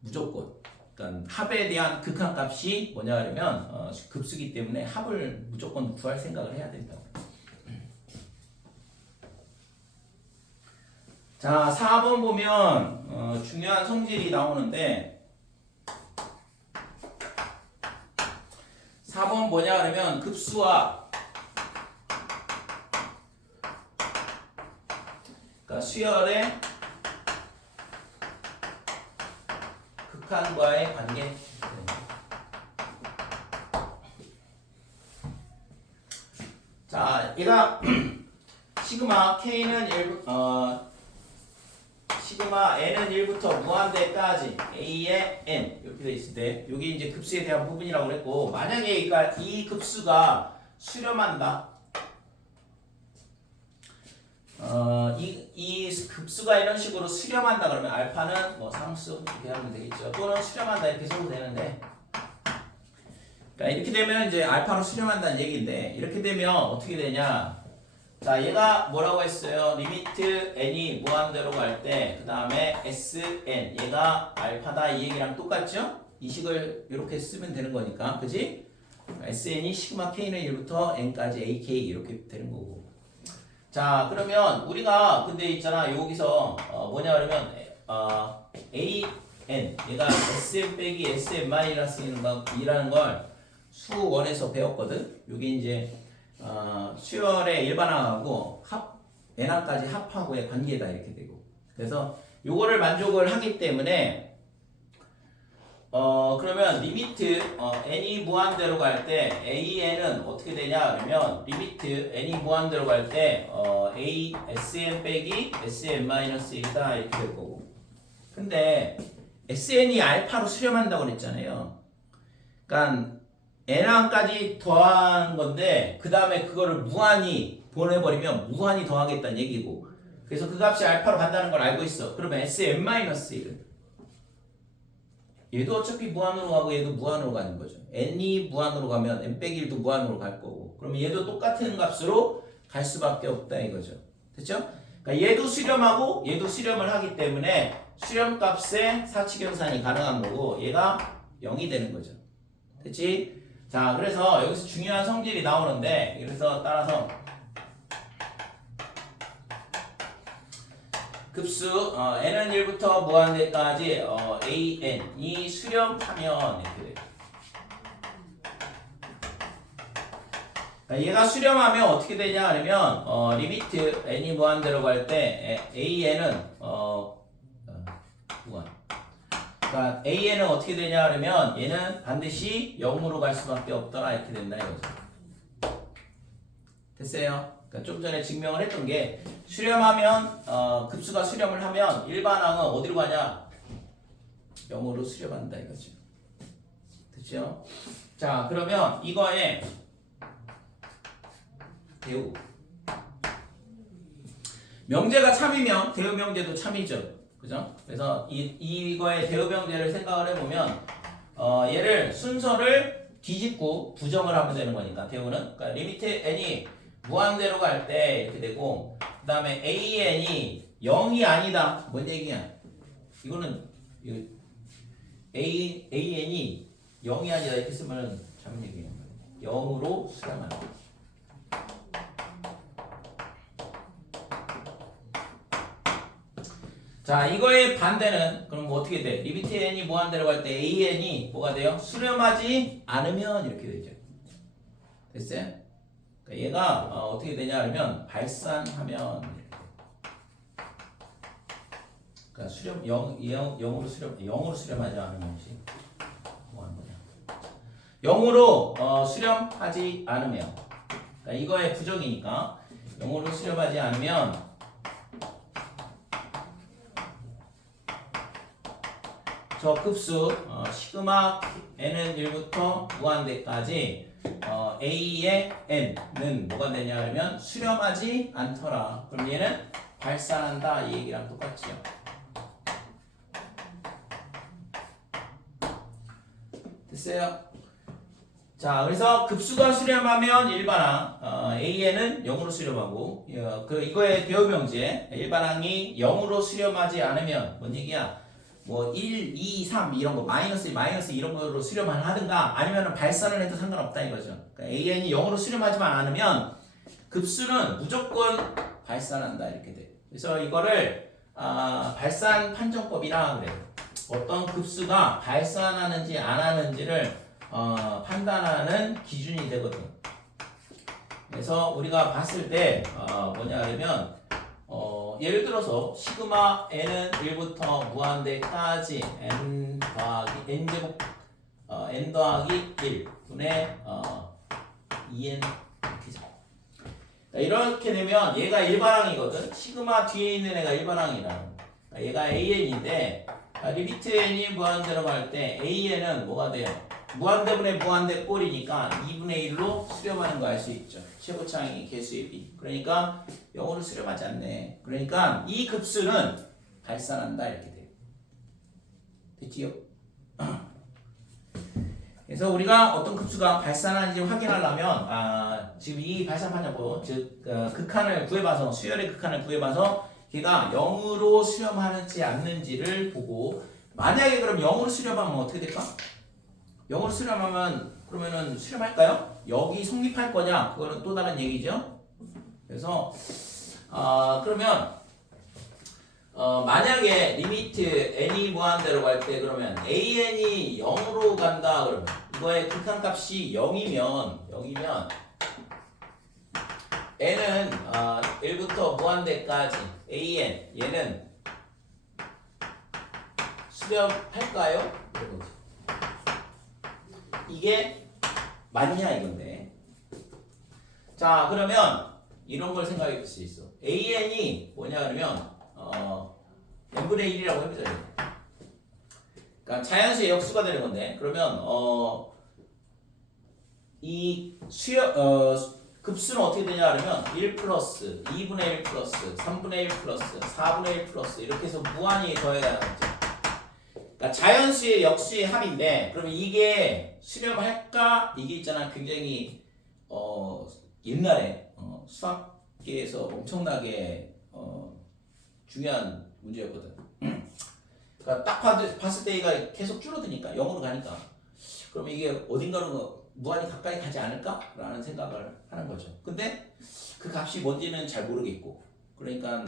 무조건. 그러니까 합에 대한 극한값이 뭐냐 하면 급수기 때문에 합을 무조건 구할 생각을 해야 된다고. 자 4번 보면 중요한 성질이 나오는데 4번 뭐냐 하면 급수와 그러니까 수열의 극한과의 관계. 자 얘가 시그마 K는 1 시그마 n은 1부터 무한대까지 a의 n 이렇게 돼 있을 때 이게 이제 급수에 대한 부분이라고 그랬고 만약에 그러니까 이 급수가 수렴한다. 이 급수가 이런 식으로 수렴한다 그러면 알파는 뭐 상수 이렇게 하면 되겠죠. 또는 수렴한다 이렇게 써도 되는데 그러니까 이렇게 되면 이제 알파로 수렴한다는 얘기인데 이렇게 되면 어떻게 되냐? 자 얘가 뭐라고 했어요? 리미트 n이 무한대로 갈 때 그 다음에 sn 얘가 알파다 이 얘기랑 똑같죠? 이 식을 이렇게 쓰면 되는 거니까 그지? sn이 시그마 k는 1부터 n까지 ak 이렇게 되는 거고. 자 그러면 우리가 근데 있잖아 여기서 뭐냐 그러면 an 얘가 sn 빼기 sn 마이너스 이라는 걸 수원에서 배웠거든? 요게 이제 수열의 일반항하고 n항까지 합하고의 관계다 이렇게 되고 그래서 요거를 만족을 하기 때문에 그러면 리미트 n이 무한대로 갈 때 an은 어떻게 되냐 그러면 리미트 n이 무한대로 갈 때 a sn 빼기 sn-1이다 이렇게 될 거고 근데 sn이 알파로 수렴한다고 그랬잖아요. 그러니까 n항까지 더한 건데 그 다음에 그거를 무한히 보내버리면 무한히 더하겠다는 얘기고 그래서 그 값이 알파로 간다는 걸 알고 있어. 그러면 sn-1은 얘도 어차피 무한으로 가고 얘도 무한으로 가는 거죠. n이 무한으로 가면 n-1도 무한으로 갈 거고 그러면 얘도 똑같은 값으로 갈 수밖에 없다 이거죠. 됐죠? 그러니까 얘도 수렴하고 얘도 수렴을 하기 때문에 수렴값의 사칙연산이 가능한 거고 얘가 0이 되는 거죠. 됐지? 자, 그래서 여기서 중요한 성질이 나오는데 그래서 따라서 급수 n은 1부터 무한대까지 an이 수렴하면 이렇게 돼요. 얘가 수렴하면 어떻게 되냐 하면 리미트 n이 무한대로 갈 때 an은 무한. 그러니까 an은 어떻게 되냐 하면 얘는 반드시 0으로 갈 수밖에 없더라 이렇게 된다 이거죠. 됐어요? 그러니까 좀 전에 증명을 했던 게 수렴하면 급수가 수렴을 하면 일반항은 어디로 가냐? 0으로 수렴한다 이거죠. 됐죠? 자, 그러면 이거에 대우 명제가 참이면 대우 명제도 참이죠. 그죠? 그래서 이거의 대우 명제를 생각을 해보면 얘를 순서를 뒤집고 부정을 하면 되는 거니까 대우는 그러니까 리미트 n이 무한대로 갈 때 이렇게 되고 그 다음에 an이 0이 아니다. 뭔 얘기야? 이거는 an이 0이 아니다 이렇게 쓰면 잘못 얘기해요. 0으로 수렴한다. 자, 이거의 반대는 그럼 뭐 어떻게 돼? 리미트 n이 무한대로 갈 때 an이 뭐가 돼요? 수렴하지 않으면 이렇게 되죠. 됐어요? 그러니까 얘가 어떻게 되냐 하면 발산하면 그러니까 수렴 0으로 수렴하지 않으면 뭐 하는 거냐? 0으로 수렴하지 않으면 그러니까 이거의 부정이니까 0으로 수렴하지 않으면 저 급수 시그마 n은 1부터 무한대까지 a의 n은 뭐가 되냐 하면 수렴하지 않더라. 그럼 얘는 발산한다 이 얘기랑 똑같지요. 됐어요? 자, 그래서 급수가 수렴하면 일반항 AN은 0으로 수렴하고 이거의 대우명제 일반항이 0으로 수렴하지 않으면 뭔 얘기야? 뭐 1, 2, 3 이런 거 마이너스 이런 거로 수렴을 하든가 아니면 발산을 해도 상관없다 이거죠. 그러니까 AN이 0으로 수렴하지만 않으면 급수는 무조건 발산한다 이렇게 돼. 그래서 이거를 발산 판정법이라 그래요. 어떤 급수가 발산하는지 안 하는지를 판단하는 기준이 되거든. 그래서 우리가 봤을 때 뭐냐 하면 예를 들어서 시그마 n은 1부터 무한대까지 n 더하기 n제곱 n 더하기 1 분의 2n 이렇게 되면 얘가 일반항이거든. 시그마 뒤에 있는 애가 일반항이라는 거야. 얘가 an인데 리미트 n이 무한대로 갈 때 an은 뭐가 돼요? 무한대분의 무한대 꼴이니까 2분의 1로 수렴하는 거 알 수 있죠. 최고차항이 개수의 비. 그러니까 0으로 수렴하지 않네. 그러니까 이 급수는 발산한다 이렇게 돼요. 됐지요? 그래서 우리가 어떤 급수가 발산하는지 확인하려면 지금 이 발산 판정법 즉 극한을 구해봐서 수열의 극한을 구해봐서 걔가 0으로 수렴하는지 않는지를 보고 만약에 그럼 0으로 수렴하면 어떻게 될까? 0으로 수렴하면 그러면은 수렴할까요? 여기 성립할 거냐? 그거는 또 다른 얘기죠. 그래서 그러면 만약에 리미트 n이 무한대로 갈 때 그러면 an이 0으로 간다 그러면 이거의 극한값이 0이면 n은 1부터 무한대까지 an 얘는 수렴할까요? 이게 맞냐 이건데. 자, 그러면 이런 걸 생각해 볼 수 있어. an이 뭐냐 그러면 n분의 1이라고 해보자. 그러니까 자연수의 역수가 되는 건데 그러면 이 급수는 어떻게 되냐 하면 1 플러스 2분의 1 플러스 3분의 1 플러스 4분의 1 플러스 이렇게 해서 무한히 더해가는 거죠. 그러니까 자연수의 역수의 합인데 그러면 이게 수렴할까? 이게 있잖아 굉장히 옛날에 수학계에서 엄청나게 중요한 문제였거든. 그러니까 딱 봤을 때 얘가 계속 줄어드니까 0으로 가니까 그러면 이게 어딘가로 무한히 가까이 가지 않을까라는 생각을 하는 거죠. 근데 그 값이 뭔지는 잘 모르겠고 그러니까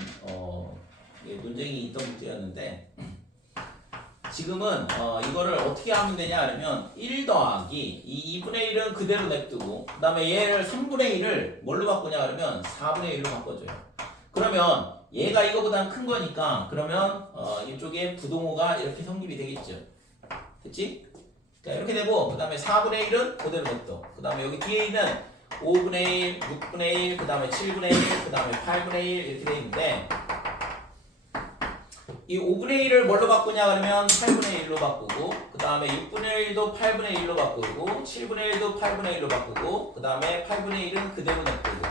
논쟁이 있던 문제였는데 지금은 이거를 어떻게 하면 되냐 하면 1 더하기 이 2분의 1은 그대로 냅두고 그 다음에 얘를 3분의 1을 뭘로 바꾸냐 그러면 4분의 1로 바꿔줘요. 그러면 얘가 이거보다 큰 거니까 그러면 이쪽에 부동호가 이렇게 성립이 되겠죠. 됐지? 자 이렇게 되고 그 다음에 4분의 1은 그대로 냅둬. 그 다음에 여기 뒤에 있는 5분의 1, 6분의 1, 그 다음에 7분의 1, 그 다음에 8분의 1 이렇게 돼 있는데 이 5분의 1을 뭘로 바꾸냐 그러면 8분의 1로 바꾸고 그 다음에 6분의 1도 8분의 1로 바꾸고 7분의 1도 8분의 1로 바꾸고 그 다음에 8분의 1은 그대로 냅두고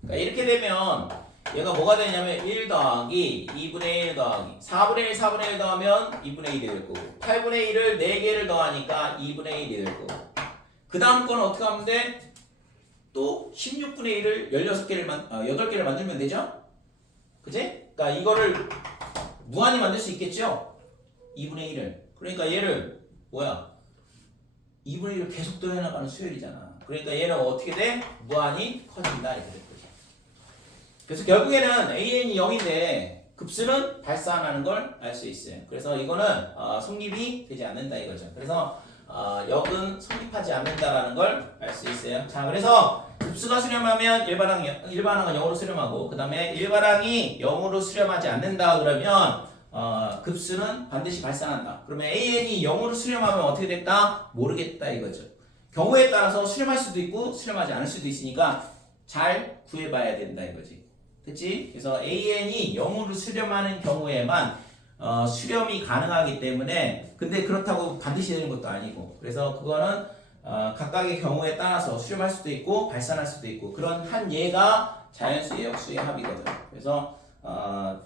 그러니까 이렇게 되면 얘가 뭐가 되냐면 1 더하기 2분의 1 더하기 4분의 1, 4분의 1 더하면 2분의 1이 될 거고 8분의 1을 4개를 더하니까 2분의 1이 될 거고 그 다음 거는 어떻게 하면 돼? 또 16분의 1을 8개를 만들면 되죠? 그치? 그러니까 이거를 무한히 만들 수 있겠죠? 2분의 1을 그러니까 얘를 뭐야? 2분의 1을 계속 더해나가는 수열이잖아. 그러니까 얘는 어떻게 돼? 무한히 커진다 이렇게 될 거지. 그래서 결국에는 AN이 0인데 급수는 발산하는 걸 알 수 있어요. 그래서 이거는 성립이 되지 않는다 이거죠. 그래서 역은 성립하지 않는다라는 걸 알 수 있어요. 자, 그래서 급수가 수렴하면 일반항은 0으로 수렴하고 그 다음에 일반항이 0으로 수렴하지 않는다 그러면 급수는 반드시 발산한다. 그러면 AN이 0으로 수렴하면 어떻게 됐다? 모르겠다 이거죠. 경우에 따라서 수렴할 수도 있고 수렴하지 않을 수도 있으니까 잘 구해봐야 된다 이거지. 됐지? 그래서 AN이 0으로 수렴하는 경우에만 수렴이 가능하기 때문에 근데 그렇다고 반드시 되는 것도 아니고 그래서 그거는 각각의 경우에 따라서 수렴할 수도 있고 발산할 수도 있고 그런 한 예가 자연수의 역수의 합이거든. 그래서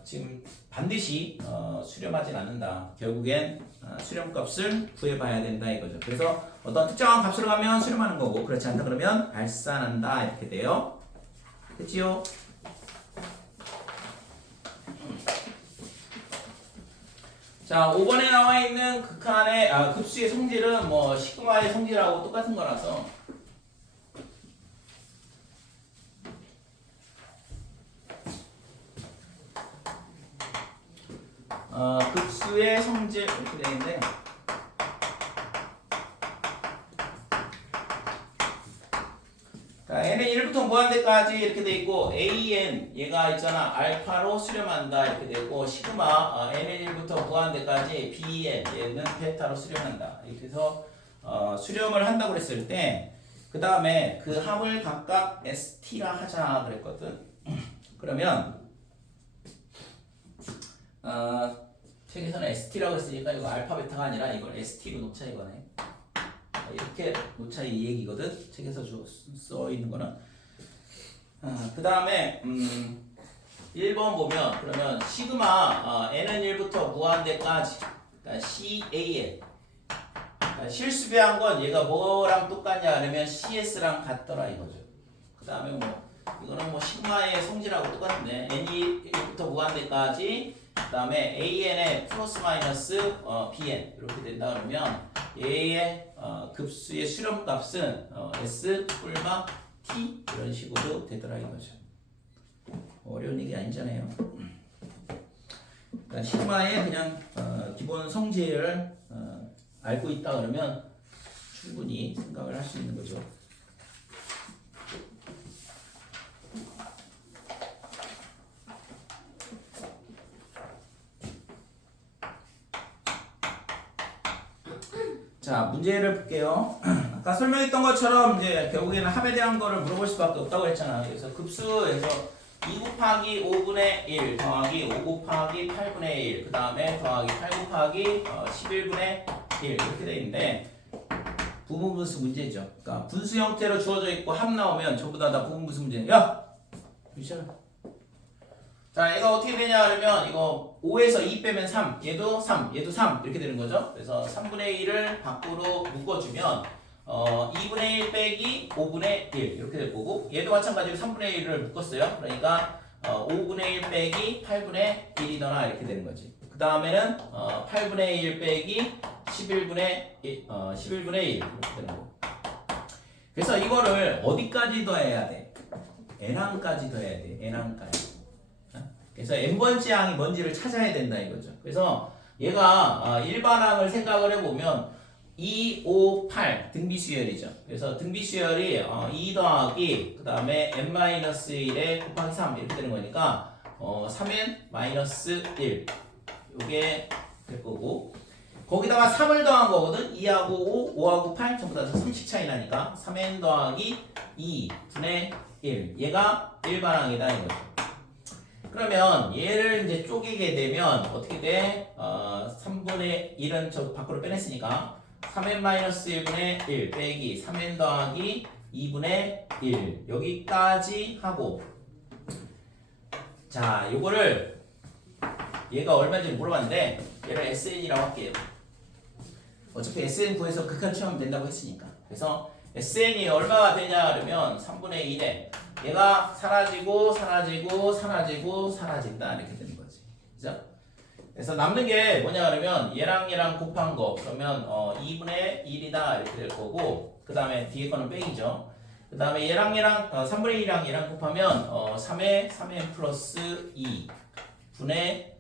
지금 반드시 수렴하진 않는다. 결국엔 수렴값을 구해봐야 된다 이거죠. 그래서 어떤 특정한 값으로 가면 수렴하는 거고 그렇지 않다 그러면 발산한다 이렇게 돼요. 됐지요? 자, 5번에 나와 있는 극한의 급수의 성질은 뭐 시그마의 성질하고 똑같은 거라서 급수의 성질 이렇게 되어 있는데 n은 1부터 무한대까지 이렇게 돼 있고 an 얘가 있잖아 알파로 수렴한다 이렇게 돼 있고 시그마 n은 1부터 무한대까지 bn 얘는 베타로 수렴한다 이렇게 해서 수렴을 한다고 그랬을 때 그 다음에 그 합을 각각 st라 하자 그랬거든. 그러면 책에서는 st라고 했으니까 이거 알파 베타가 아니라 이걸 st로 놓자 이거네. 이렇게 놓자 이 얘기거든. 책에서 써 있는 거는. 그 다음에 1번 보면 그러면 시그마 n은 1부터 무한대까지 그러니까 CAN 그러니까 실수배한 건 얘가 뭐랑 똑같냐 하면 CS랑 같더라 이거죠. 그 다음에 뭐 이거는 뭐 시그마의 성질하고 똑같은데 n이 1부터 무한대까지 그 다음에 AN의 플러스 마이너스 BN 이렇게 된다 그러면 얘의 급수의 수렴값은 S 뿔마 T 이런 식으로 되더라 이거죠. 어려운 얘기 아니잖아요. 그러니까 시그마의 그냥 기본 성질을 알고 있다 그러면 충분히 생각을 할 수 있는 거죠. 자, 문제를 볼게요. 아까 설명했던 것처럼 이제 결국에는 합에 대한 거를 물어볼 수밖에 없다고 했잖아. 그래서 급수에서 2 곱하기 5분의 1 더하기 5 곱하기 8분의 1 그 다음에 더하기 8 곱하기 11분의 1 이렇게 돼 있는데 부분분수 문제죠. 그러니까 분수 형태로 주어져 있고 합 나오면 전부 다 부분분수 문제. 야! 미션. 자, 얘가 어떻게 되냐 그러면 이거 5에서 2 빼면 3, 얘도 3, 얘도 3 이렇게 되는 거죠. 그래서 3분의 1을 밖으로 묶어주면 2분의 1 빼기 5분의 1 이렇게 될 거고 얘도 마찬가지로 3분의 1을 묶었어요. 그러니까 5분의 1 빼기 8분의 1이더나 이렇게 되는 거지. 그 다음에는 8분의 1 빼기 11분의 1, 11분의 1 이렇게 되는 거. 그래서 이거를 어디까지 더해야 돼? n항까지 더해야 돼. n항까지. 그래서 n번째 항이 뭔지를 찾아야 된다 이거죠. 그래서 얘가 일반항을 생각을 해보면 2, 5, 8 등비수열이죠. 그래서 등비수열이 2 더하기 그 다음에 n-1에 곱하기 3 이렇게 되는 거니까 3n-1 요게 될 거고 거기다가 3을 더한 거거든. 2하고 5, 5하고 8 전부 다 3씩 차이 나니까 3n 더하기 2분의 1 얘가 일반항이다 이거죠. 그러면 얘를 이제 쪼개게 되면 어떻게 돼? 3분의 1은 저 밖으로 빼냈으니까 3n-1분의 1 빼기 3n 더하기 2분의 1 여기까지 하고 자 요거를 얘가 얼마인지 물어봤는데 얘를 SN이라고 할게요. 어차피 SN 구해서 극한 취하면 된다고 했으니까 그래서 SN이 얼마가 되냐 그러면 3분의 1에 얘가 사라지고 사라지고 사라지고 사라진다 이렇게 되는 거지. 그죠? 그래서 남는 게 뭐냐 그러면 얘랑 곱한 거 그러면 2분의 1이다 이렇게 될 거고 그 다음에 뒤에 거는 빼기죠. 그 다음에 얘랑 3분의 1이랑 얘랑 곱하면 3에 3n 플러스 2 분의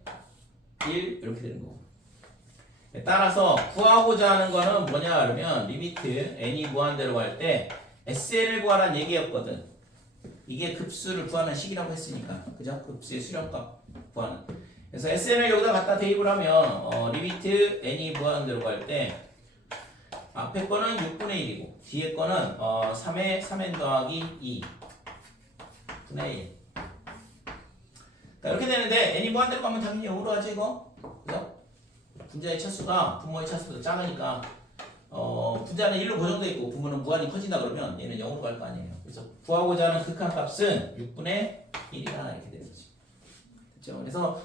1 이렇게 되는 거고 따라서 구하고자 하는 거는 뭐냐 그러면 리미트 n이 무한대로 갈 때 SN을 구하라는 얘기였거든. 이게 급수를 구하는 식이라고 했으니까 그죠? 급수의 수렴값 구하는 그래서 SN을 여기다 갖다 대입을 하면 리미트 n이 무한대로 갈 때 앞에 거는 6분의 1이고 뒤에 거는 3에 3n 더하기 2 분의 1 이렇게 되는데 n이 무한대로 가면 당연히 0으로 하죠 이거 그죠? 분자의 차수가 분모의 차수보다 작으니까 분자는 1로 고정되어 있고 분모는 무한히 커진다 그러면 얘는 0으로 갈 거 아니에요. 그래서 구하고자 하는 극한값은 6분의 1이다 이렇게 되는 거지. 그렇죠? 그래서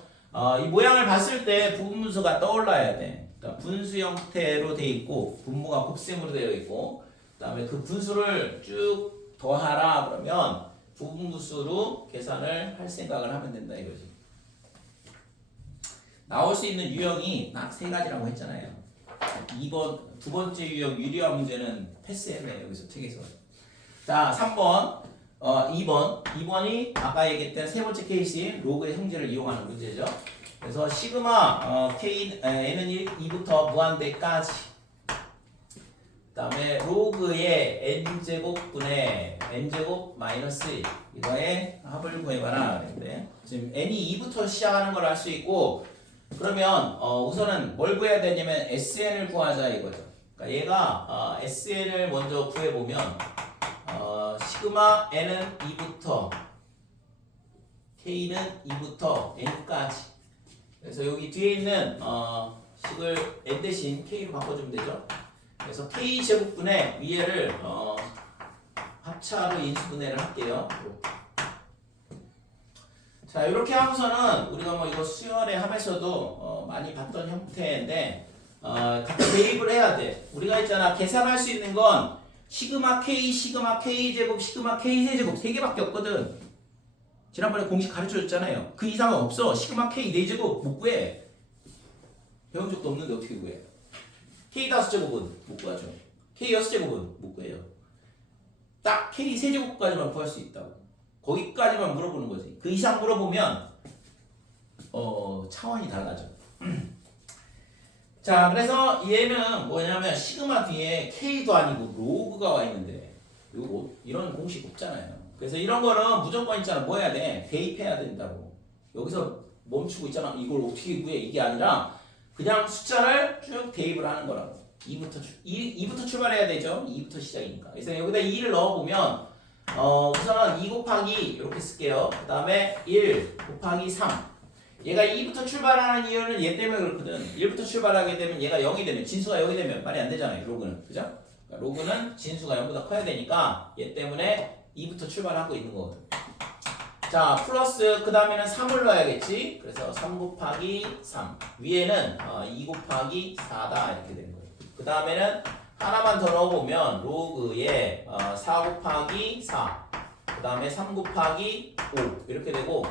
이 모양을 봤을 때 부분분수가 떠올라야 돼. 그러니까 분수 형태로 되어 있고 분모가 곱셈으로 되어 있고 그다음에 그 분수를 쭉 더하라 그러면 부분분수로 계산을 할 생각을 하면 된다 이거지. 나올 수 있는 유형이 딱 세 가지라고 했잖아요. 2번 두 번째 유형 유리화 문제는 패스했네 여기서 책에서. 자 3번 2번이 아까 얘기했던 세 번째 케이스인 로그의 형질을 이용하는 문제죠. 그래서 시그마 k n은 2부터 무한대까지 그다음에 로그의 n제곱분의 n제곱 마이너스 1 이거의 합을 구해봐라 그랬는데 지금 n이 2부터 시작하는 걸 알 수 있고 그러면 우선은 뭘 구해야 되냐면 SN을 구하자 이거죠. 그러니까 얘가 SN을 먼저 구해보면 시그마 n은 2부터 k는 2부터 n까지 그래서 여기 뒤에 있는 식을 n 대신 k로 바꿔주면 되죠. 그래서 k 제곱분의 위에를 합차로 인수분해를 할게요. 자 이렇게 하고서는 우리가 뭐 이거 수열의 합에서도 많이 봤던 형태인데 갖다 대입을 해야 돼. 우리가 있잖아 계산할 수 있는 건 시그마 k 제곱 시그마 k 세제곱 세 개밖에 없거든. 지난번에 공식 가르쳐 줬잖아요. 그 이상은 없어. 시그마 k 4제곱 못 구해. 배운 적도 없는데 어떻게 구해? k 5제곱은 못 구하죠. k 6제곱은 못 구해요. 딱 k 세제곱까지만 구할 수 있다고. 거기까지만 물어보는 거지. 그 이상 물어보면 차원이 달라져. 자 그래서 얘는 뭐냐면 시그마 뒤에 k도 아니고 로그가 와 있는데 요거 이런 공식 없잖아요. 그래서 이런 거는 무조건 있잖아 뭐 해야 돼? 대입해야 된다고. 여기서 멈추고 있잖아. 이걸 어떻게 구해? 이게 아니라 그냥 숫자를 쭉 대입을 하는 거라고. 2부터 출발해야 되죠. 2부터 시작이니까. 그래서 여기다 2를 넣어보면 우선 2 곱하기 이렇게 쓸게요. 그 다음에 1 곱하기 3 얘가 2부터 출발하는 이유는 얘 때문에 그렇거든. 1부터 출발하게 되면 얘가 0이 되면 진수가 0이 되면 말이 안 되잖아요. 로그는 그죠? 그러니까 로그는 진수가 0보다 커야 되니까 얘 때문에 2부터 출발하고 있는 거거든. 자 플러스 그 다음에는 3을 넣어야겠지. 그래서 3 곱하기 3 위에는 2 곱하기 4다 이렇게 되는 거예요. 그 다음에는 하나만 더 넣어보면 로그에 4 곱하기 4 그 다음에 3 곱하기 5 이렇게 되고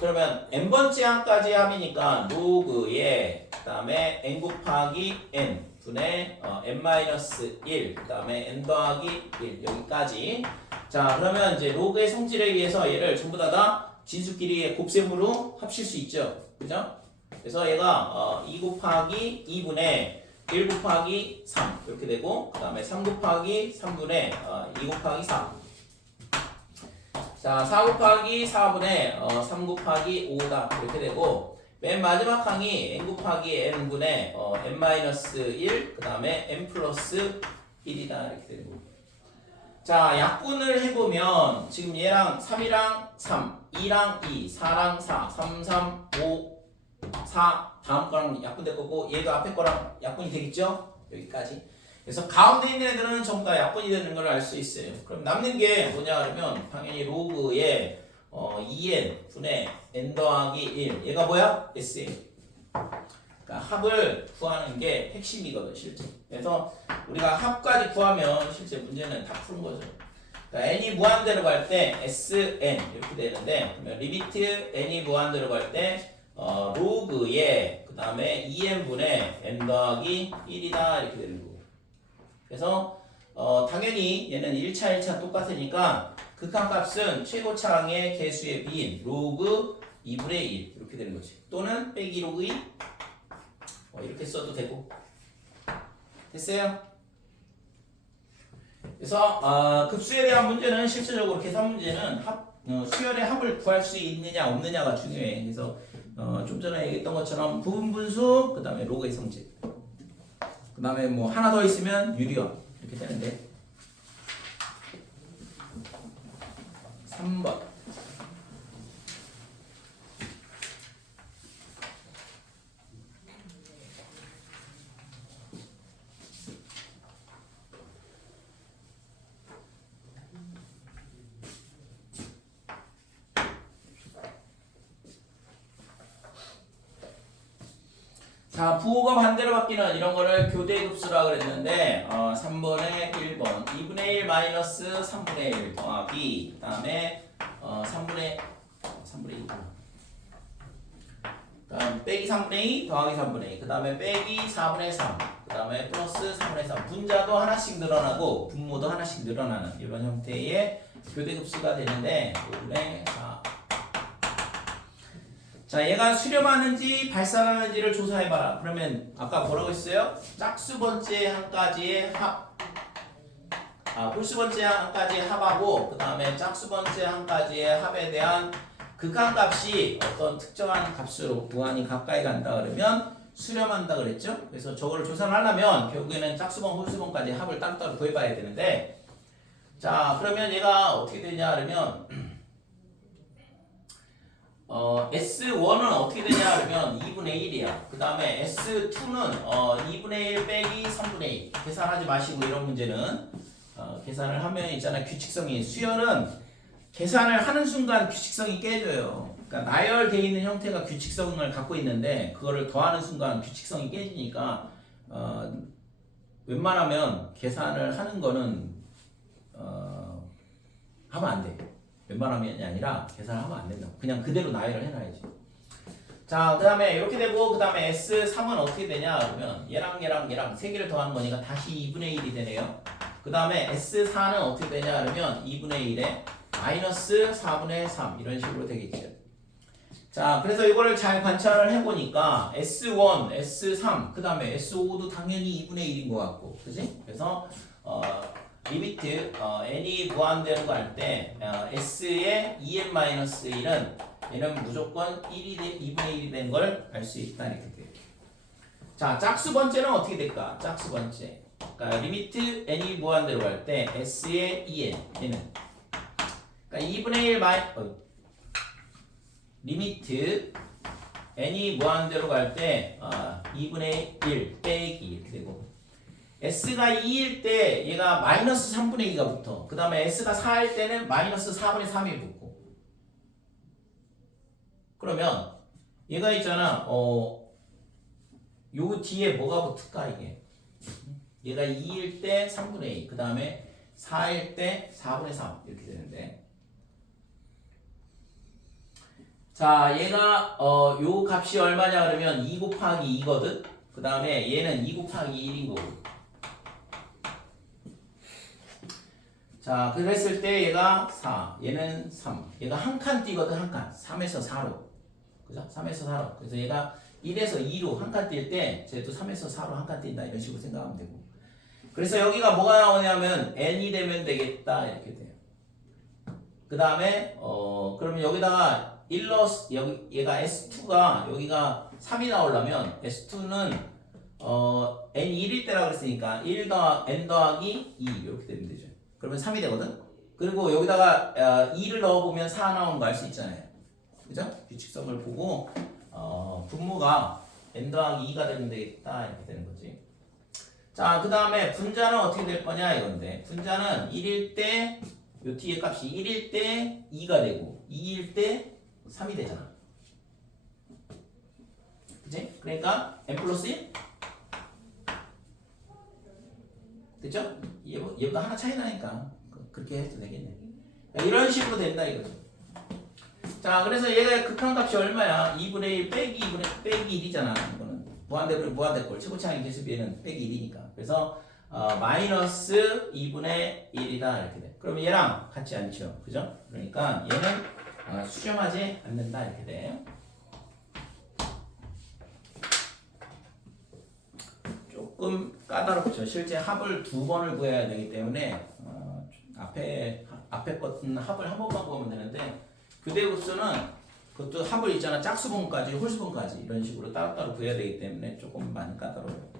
그러면 n번째 항까지 합이니까 로그에 그 다음에 n 곱하기 n 분의 n-1 그 다음에 n 더하기 1 여기까지. 자 그러면 이제 로그의 성질에 의해서 얘를 전부 다 진수끼리의 곱셈으로 합칠 수 있죠. 그죠? 그래서 얘가 2 곱하기 2분의 1 곱하기 3 이렇게 되고 그 다음에 3 곱하기 3분의 2 곱하기 4. 자 4 곱하기 4분의 3 곱하기 5다 이렇게 되고 맨 마지막 항이 n 곱하기 n분의 n-1 그 다음에 n 플러스 1이다 이렇게 되고. 자 약분을 해보면 지금 얘랑 3이랑 3 2랑 2 4랑 4 3 3 5 4 다음 거랑 약분될 거고 얘도 앞에 거랑 약분이 되겠죠? 여기까지. 그래서 가운데 있는 애들은 전부 다 약분이 되는 걸 알 수 있어요. 그럼 남는 게 뭐냐 그러면 당연히 로그에 2n 분의 n 더하기 1 얘가 뭐야? sn. 그러니까 합을 구하는 게 핵심이거든 실제. 그래서 우리가 합까지 구하면 실제 문제는 다 푸는 거죠. 그러니까 n이 무한대로 갈 때 sn 이렇게 되는데 그러면 리미트 n이 무한대로 갈 때 로그에 그 다음에 2n분의 n 더하기 1이다 이렇게 되는 거고. 그래서 당연히 얘는 1차 1차 똑같으니까 극한값은 최고차항의 개수의 비인 로그 2분의 1 이렇게 되는 거지. 또는 빼기 로그 2 이렇게 써도 되고. 됐어요? 그래서 급수에 대한 문제는 실질적으로 계산 문제는 수열의 합을 구할 수 있느냐 없느냐가 중요해. 그래서 좀 전에 얘기했던 것처럼 부분 분수 그 다음에 로그의 성질 그 다음에 뭐 하나 더 있으면 유리화 이렇게 되는데 3번 자, 부호가 반대로 바뀌는 이런 거를 교대급수라 그랬는데 3번에 1번 2분의 1 마이너스 3분의 1 더하기 그 다음에 3분의 2 다음 빼기 3분의 2 더하기 3분의 2 그 다음에 빼기 4분의 3 그 다음에 플러스 3분의 3 분자도 하나씩 늘어나고 분모도 하나씩 늘어나는 이런 형태의 교대급수가 되는데 5분의 4 자, 얘가 수렴하는지 발산하는지를 조사해봐라. 그러면 아까 뭐라고 했어요? 짝수 번째 항까지의 합, 홀수 번째 항까지의 합하고 그 다음에 짝수 번째 항까지의 합에 대한 극한값이 어떤 특정한 값으로 무한히 가까이 간다 그러면 수렴한다 그랬죠? 그래서 저거를 조사를 하려면 결국에는 짝수번, 홀수번까지 합을 따로따로 구해봐야 되는데 자, 그러면 얘가 어떻게 되냐 그러면 S1은 어떻게 되냐 그러면 2분의 1이야. 그 다음에 S2는 2분의 1 빼기 3분의 2 계산하지 마시고 이런 문제는 계산을 하면 있잖아 규칙성이 수열은 계산을 하는 순간 규칙성이 깨져요. 그러니까 나열되어 있는 형태가 규칙성을 갖고 있는데 그거를 더하는 순간 규칙성이 깨지니까 웬만하면 계산을 하는 거는 하면 안 돼. 웬만하면이 아니라 계산을 하면 안 된다고. 그냥 그대로 나열을 해놔야지. 자, 그 다음에 이렇게 되고 그 다음에 S3은 어떻게 되냐 그러면 얘랑 세 개를 더하는 거니까 다시 2분의 1이 되네요. 그 다음에 S4는 어떻게 되냐 그러면 2분의 1에 마이너스 4분의 3 이런 식으로 되겠죠. 자, 그래서 이거를 잘 관찰을 해보니까 S1, S3 그 다음에 S5도 당연히 2분의 1인 것 같고 그지? 그래서 리미트 n이 무한대로 갈 때 s의 2n-1은 얘는 무조건 2분의 1이 된 걸 알 수 있다 이렇게 돼요. 자, 짝수 번째는 어떻게 될까? 짝수 번째. 그러니까 리미트 n이 무한대로 갈 때 s의 2n 얘는 그러니까 2분의 1 리미트 n이 무한대로 갈 때 2분의 1 빼기 이렇게 되고 S가 2일 때 얘가 마이너스 3분의 2가 붙어. 그 다음에 S가 4일 때는 마이너스 4분의 3이 붙고. 그러면 얘가 있잖아. 요 뒤에 뭐가 붙을까 이게? 얘가 2일 때 3분의 2. 그 다음에 4일 때 4분의 3 이렇게 되는데. 자, 얘가 요 값이 얼마냐 그러면 2 곱하기 2거든. 그 다음에 얘는 2 곱하기 1인 거고. 자, 그랬을 때 얘가 4, 얘는 3. 얘가 한 칸 뛰거든, 한 칸. 3에서 4로. 그죠? 3에서 4로. 그래서 얘가 1에서 2로 한 칸 뛸 때 쟤도 3에서 4로 한 칸 뛴다. 이런 식으로 생각하면 되고. 그래서 여기가 뭐가 나오냐면 n이 되면 되겠다. 이렇게 돼요. 그 다음에 그러면 여기다가 1러 여기 얘가 S2가 여기가 3이 나오려면 S2는 n이 1일 때라고 그랬으니까 1 더하기 n 더하기 2 이렇게 되면 되죠. 그러면 3이 되거든. 그리고 여기다가 2를 넣어보면 4 나오는 거 알 수 있잖아요. 그죠? 규칙성을 보고 분모가 n 더하기 2가 되면 되겠다 이렇게 되는 거지. 자, 그 다음에 분자는 어떻게 될 거냐 이건데, 분자는 1일 때 요 뒤에 값이 1일 때 2가 되고 2일 때 3이 되잖아. 그치? 그러니까 n 플러스 1? 됐죠? 얘보다 하나 차이 나니까 그렇게 해도 되겠네. 이런 식으로 된다 이거죠. 자, 그래서 얘가 극한값이 얼마야? 2분의 1 빼기 2분의 빼기 1이잖아. 이거는 무한대꼴 최고차항의 개수비에는 빼기 1이니까. 그래서 마이너스 2분의 1이다 이렇게 돼. 그럼 얘랑 같지 않죠, 그죠? 그러니까 얘는 수렴하지 않는다 이렇게 돼. 조금 까다롭죠. 실제 합을 2번을 구해야 되기 때문에 앞에 것은 합을 한 번만 구하면 되는데, 교대급수는 그것도 합을 있잖아. 짝수분까지 홀수분까지 이런 식으로 따로따로 구해야 되기 때문에 조금 많이 까다로워요.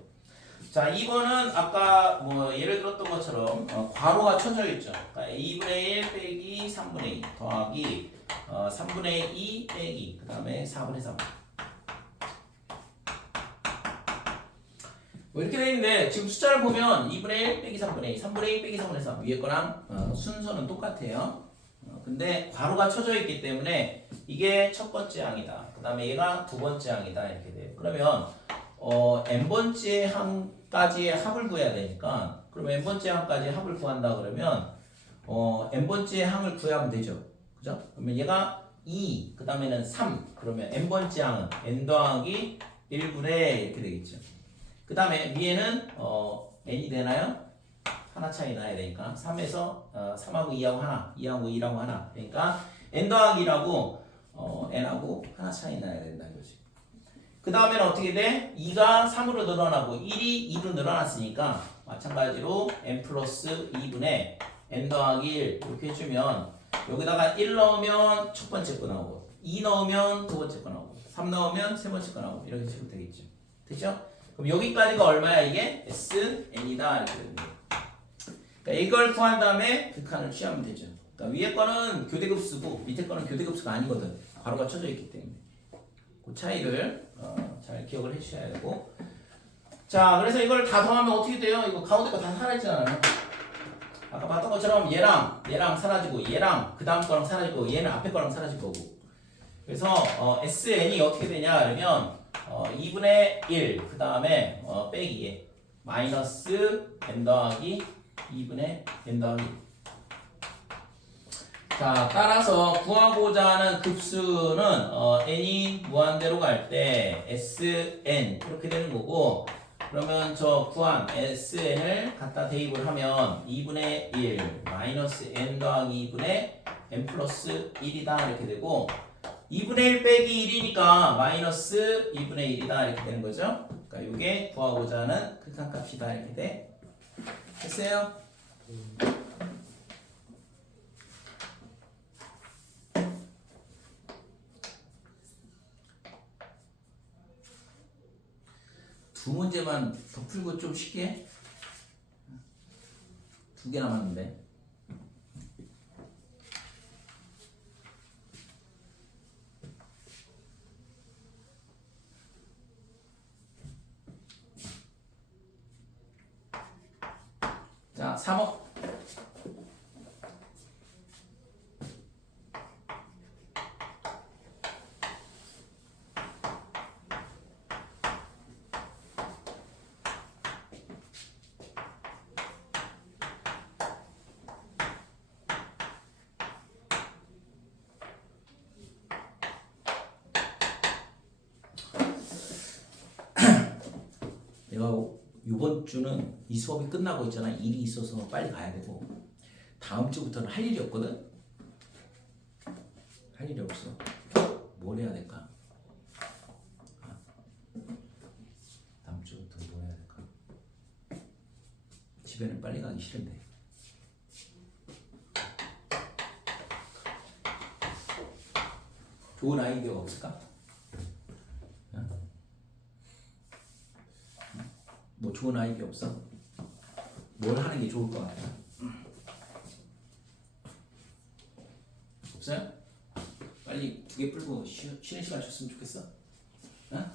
자, 2번은 아까 뭐 예를 들었던 것처럼 괄호가 쳐져 있죠. 그러니까 2분의 1 빼기 3분의 2 더하기 3분의 2 빼기 그 다음에 4분의 3. 뭐 이렇게 돼 있는데 지금 숫자를 보면 2분의 1 빼기 3분의 2, 3분의 2 빼기 3분의 3 위에 거랑 순서는 똑같아요. 근데 괄호가 쳐져 있기 때문에 이게 첫 번째 항이다. 그 다음에 얘가 두 번째 항이다. 이렇게 돼요. 그러면 n번째 항까지의 합을 구해야 되니까, 그러면 n번째 항까지 합을 구한다 그러면 n번째 항을 구하면 되죠. 그죠? 그러면 얘가 2, 그 다음에는 3. 그러면 n번째 항은 n 더하기 1분의 이렇게 되겠죠. 그 다음에 위에는 n이 되나요? 하나 차이 나야 되니까 3에서 3하고 2하고 하나, 2하고 2라고 하나. 그러니까 n 더하기 1하고 n하고 하나 차이 나야 된다는 거지. 그 다음에는 어떻게 돼? 2가 3으로 늘어나고 1이 2로 늘어났으니까 마찬가지로 n 플러스 2분의 n 더하기 1 이렇게 해주면 여기다가 1 넣으면 첫 번째 거 나오고 2 넣으면 두 번째 거 나오고 3 넣으면 세 번째 거 나오고 이렇게 식으로 되겠죠. 됐죠? 그럼 여기까지가 얼마야? 이게 SN이다 이렇게 됩니다. 그러니까 이걸 구한 다음에 극한을 취하면 되죠. 그러니까 위에 거는 교대급수고 밑에 거는 교대급수가 아니거든. 괄호가 쳐져 있기 때문에 그 차이를 잘 기억을 해주셔야 되고. 자, 그래서 이걸 다 더하면 어떻게 돼요? 이거 가운데 거 다 사라지잖아요. 아까 봤던 것처럼 얘랑 사라지고 얘랑 그 다음 거랑 사라지고 얘는 앞에 거랑 사라질 거고. 그래서 SN이 어떻게 되냐 그러면 2분의 1 그 다음에 빼기 마이너스 n 더하기 2분의 n 더하기 1. 자, 따라서 구하고자 하는 급수는 n이 무한대로 갈 때 sn 이렇게 되는 거고, 그러면 저 구한 sn을 갖다 대입을 하면 2분의 1 마이너스 n 더하기 2분의 n 플러스 1이다 이렇게 되고, 2분의 1 빼기 1이니까 마이너스 2분의 1이다 이렇게 되는 거죠. 그러니까 이게 구하고자 하는 극한값이다 이렇게 돼. 됐어요? 두 문제만 더 풀고 좀 쉽게. 두 개 남았는데. 자, 3억. 내가 이번 주는 이 수업이 끝나고 있잖아. 일이 있어서 빨리 가야 되고 다음 주부터는 할 일이 없거든. 할 일이 없어. 뭘 해야 될까? 다음 주부터 뭘 해야 될까? 집에는 빨리 가기 싫은데. 좋은 아이디어가 없을까? 뭐 좋은 아이디어 없어? 뭘 하는 게 좋을 것 같아? 없어요? 빨리 두 개 풀고 쉬는 시간 줬으면 좋겠어. 어?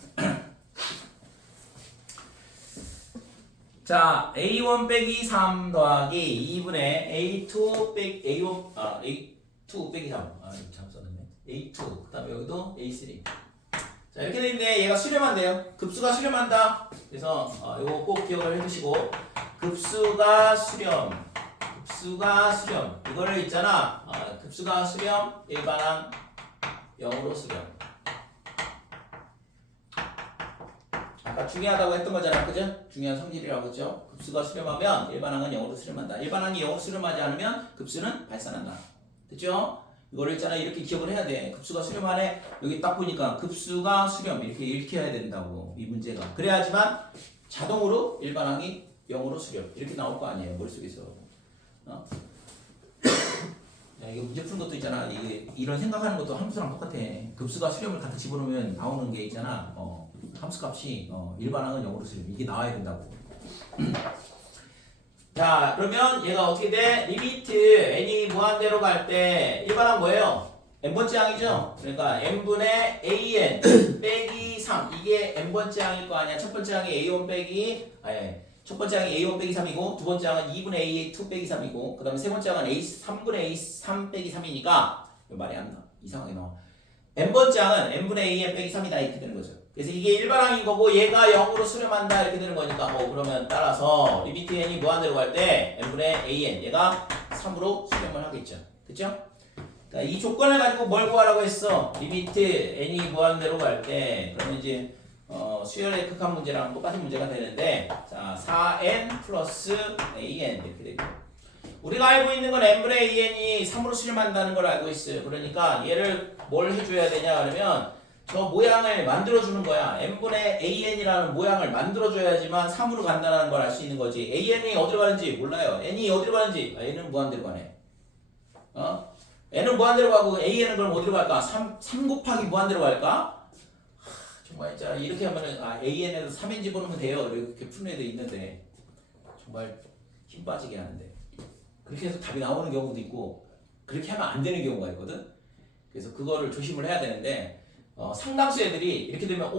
자, A1 빼기 3 더하기 2분의 A2 빼기 A1 A2 빼기 3. 이거 잘 썼네. A2. 그다음에 여기도 A3. 자, 이렇게 되는데 얘가 수렴한대요. 급수가 수렴한다. 그래서 이거 꼭 기억을 해두시고 급수가 수렴. 이거를 있잖아. 급수가 수렴, 일반항 0으로 수렴. 아까 중요하다고 했던 거잖아, 그죠? 중요한 성질이라고 했죠. 급수가 수렴하면 일반항은 0으로 수렴한다. 일반항이 0으로 수렴하지 않으면 급수는 발산한다. 됐죠? 이거를 있잖아, 이렇게 기억을 해야 돼. 급수가 수렴하네. 여기 딱 보니까 급수가 수렴 이렇게 읽혀야 된다고, 이 문제가. 그래야지만 자동으로 일반항이 0으로 수렴 이렇게 나올 거 아니에요, 머릿속에서. 야, 이거 문제 푸는 것도 있잖아. 이런 생각하는 것도 함수랑 똑같아. 급수가 수렴을 갖다 집어넣으면 나오는 게 있잖아. 함수 값이 일반항은 0으로 수렴 이게 나와야 된다고. 자, 그러면 얘가 어떻게 돼? 리미트 n이 무한대로 갈 때 일반항 뭐예요? n번째 항이죠? 그러니까 n분의 an 빼기 3 이게 n번째 항일 거 아니야. 첫 번째 항이 a1 빼기 첫 번째 항이 a1 빼기 3이고 두 번째 항은 2분의 a2 빼기 3이고 그 다음에 세 번째 항은 3분의 a3 빼기 3이니까 말이 안 나. 이상하게 나와. n번째 항은 n분의 an 빼기 3이다 이렇게 되는 거죠. 그래서 이게 일반항인 거고 얘가 0으로 수렴한다 이렇게 되는 거니까 그러면 따라서 리미트 n이 무한대로 갈 때 n분의 an 얘가 3으로 수렴을 하겠죠. 그쵸? 그러니까 이 조건을 가지고 뭘 구하라고 했어? 리미트 n이 무한대로 갈 때 그러면 이제 수열의 극한 문제랑 똑같은 문제가 되는데 자 4n 플러스 an 이렇게 되고 우리가 알고 있는 건 n분의 an이 3으로 수렴한다는 걸 알고 있어요. 그러니까 얘를 뭘 해줘야 되냐 그러면 저 모양을 만들어주는 거야. n분의 an이라는 모양을 만들어줘야지만 3으로 간다는 걸 알 수 있는 거지. an이 어디로 가는지 몰라요. n이 어디로 가는지 n은 무한대로 가네. n은 무한대로 가고 an은 그럼 어디로 갈까? 3 곱하기 무한대로 갈까? 정말 진짜 이렇게 하면은 an에서 3인 집어넣으면 돼요. 이렇게 푸는 애도 있는데 정말 힘 빠지게 하는데 그렇게 해서 답이 나오는 경우도 있고 그렇게 하면 안 되는 경우가 있거든. 그래서 그거를 조심을 해야 되는데 상당수 애들이 이렇게 되면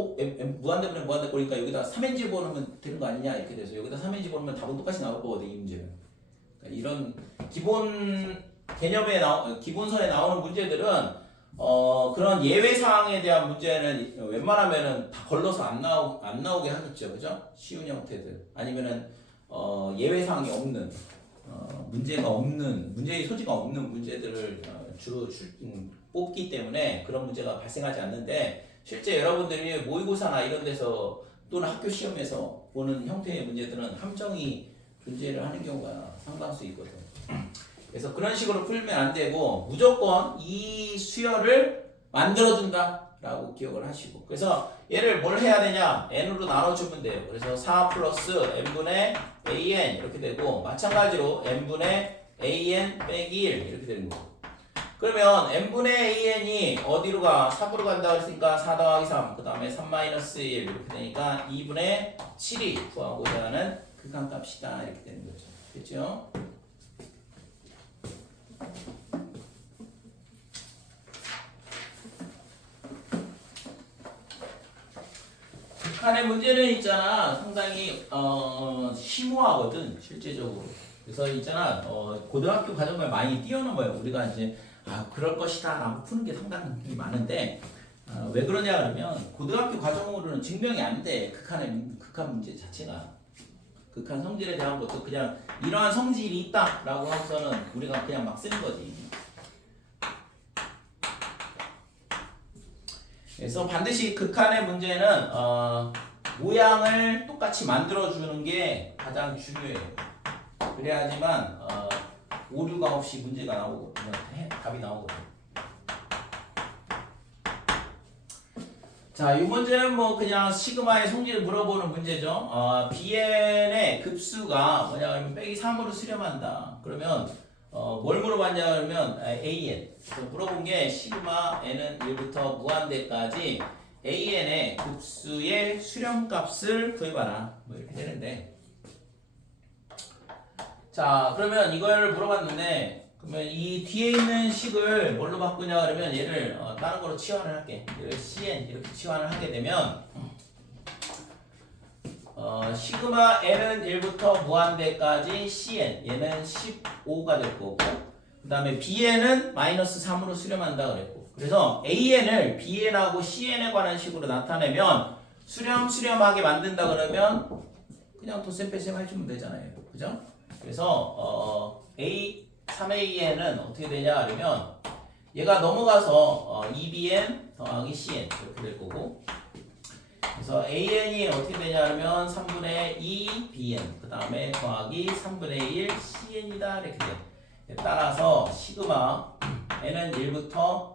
무한대분의 무한대 거니까 여기다 3n 집어넣으면 되는 거 아니냐 이렇게 돼서 여기다 3n 집어넣으면 답은 똑같이 나올 거거든 이 문제는. 그러니까 이런 기본 개념에 기본선에 나오는 문제들은 그런 예외 사항에 대한 문제는 웬만하면은 다 걸러서 안 나오게 하겠죠, 그죠? 쉬운 형태들 아니면은 예외 사항이 없는 문제가 없는 문제의 소지가 없는 문제들을 주로 뽑기 때문에 그런 문제가 발생하지 않는데 실제 여러분들이 모의고사나 이런 데서 또는 학교 시험에서 보는 형태의 문제들은 함정이 존재를 하는 경우가 상당수 있거든. 그래서 그런 식으로 풀면 안 되고 무조건 이 수열을 만들어준다 라고 기억을 하시고 그래서 얘를 뭘 해야 되냐 n으로 나눠주면 돼요. 그래서 4 플러스 n분의 an 이렇게 되고 마찬가지로 n분의 an 빼기 1 이렇게 되는 거고 그러면 n분의 an이 어디로 가? 3으로 간다고 했으니까 4 더하기 3 그 다음에 3 마이너스 1 이렇게 되니까 2분의 7이 구하고자 하는 극한값이다 이렇게 되는 거죠. 됐죠? 북한의 문제는 있잖아 상당히 심오하거든 실제적으로. 그래서 있잖아 고등학교 과정을 많이 뛰어넘어요. 우리가 이제 그럴 것이다 라고 푸는 게 상당히 많은데 왜 그러냐 그러면 고등학교 과정으로는 증명이 안 돼. 극한 문제 자체가 극한 성질에 대한 것도 그냥 이러한 성질이 있다 라고 하고서는 우리가 그냥 막 쓰는 거지. 그래서 반드시 극한의 문제는 모양을 똑같이 만들어주는 게 가장 중요해요. 그래야지만 오류가 없이 문제가 나오고 답이 나오거든요. 자, 이 문제는 뭐 그냥 시그마의 성질을 물어보는 문제죠. bn의 급수가 뭐냐면 빼기 3으로 수렴한다. 그러면 뭘 물어봤냐 그러면 an. 그래서 물어본 게 시그마 n은 1부터 무한대까지 an의 급수의 수렴값을 구해봐라. 뭐 이렇게 되는데. 자, 그러면 이걸 물어봤는데 그러면 이 뒤에 있는 식을 뭘로 바꾸냐 그러면 얘를 다른 거로 치환을 할게. 얘를 cn 이렇게 치환을 하게 되면 시그마 n은 1부터 무한대까지 cn 얘는 15가 될 거고 그 다음에 bn은 마이너스 3으로 수렴한다 그랬고 그래서 an을 bn하고 cn에 관한 식으로 나타내면 수렴하게 만든다 그러면 그냥 덧셈 뺄셈 해주면 되잖아요. 그죠? 그래서 3an은 어떻게 되냐 그러면 얘가 넘어가서 2bn 더하기 cn 이렇게 될 거고 그래서 an이 어떻게 되냐 그러면 3분의 2 bn 그 다음에 더하기 3분의 1 cn이다 이렇게 돼. 따라서 시그마 n은 1부터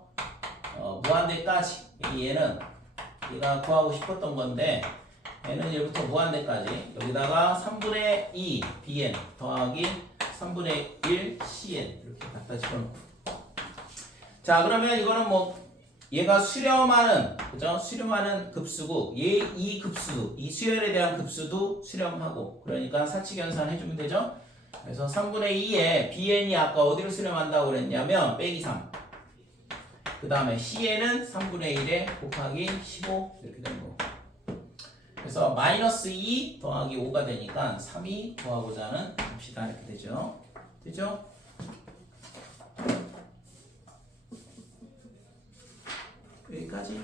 무한대까지 얘는 얘가 구하고 싶었던 건데 n은 1부터 무한대까지 여기다가 3분의 2 bn 더하기 3분의 1 cn 이렇게 갖다 집어넣고 자 그러면 이거는 뭐 얘가 수렴하는 그죠? 수렴하는 급수고 이 급수 이 수열에 대한 급수도 수렴하고 그러니까 사칙연산 해주면 되죠? 그래서 3분의 2에 bn이 아까 어디로 수렴한다고 그랬냐면 빼기 3 그 다음에 cn은 3분의 1에 곱하기 15 이렇게 되는 거고 그래서 마이너스 2 더하기 5가 되니까 3이 구하고자 하는 값이다 이렇게 되죠. 되죠? 여기까지.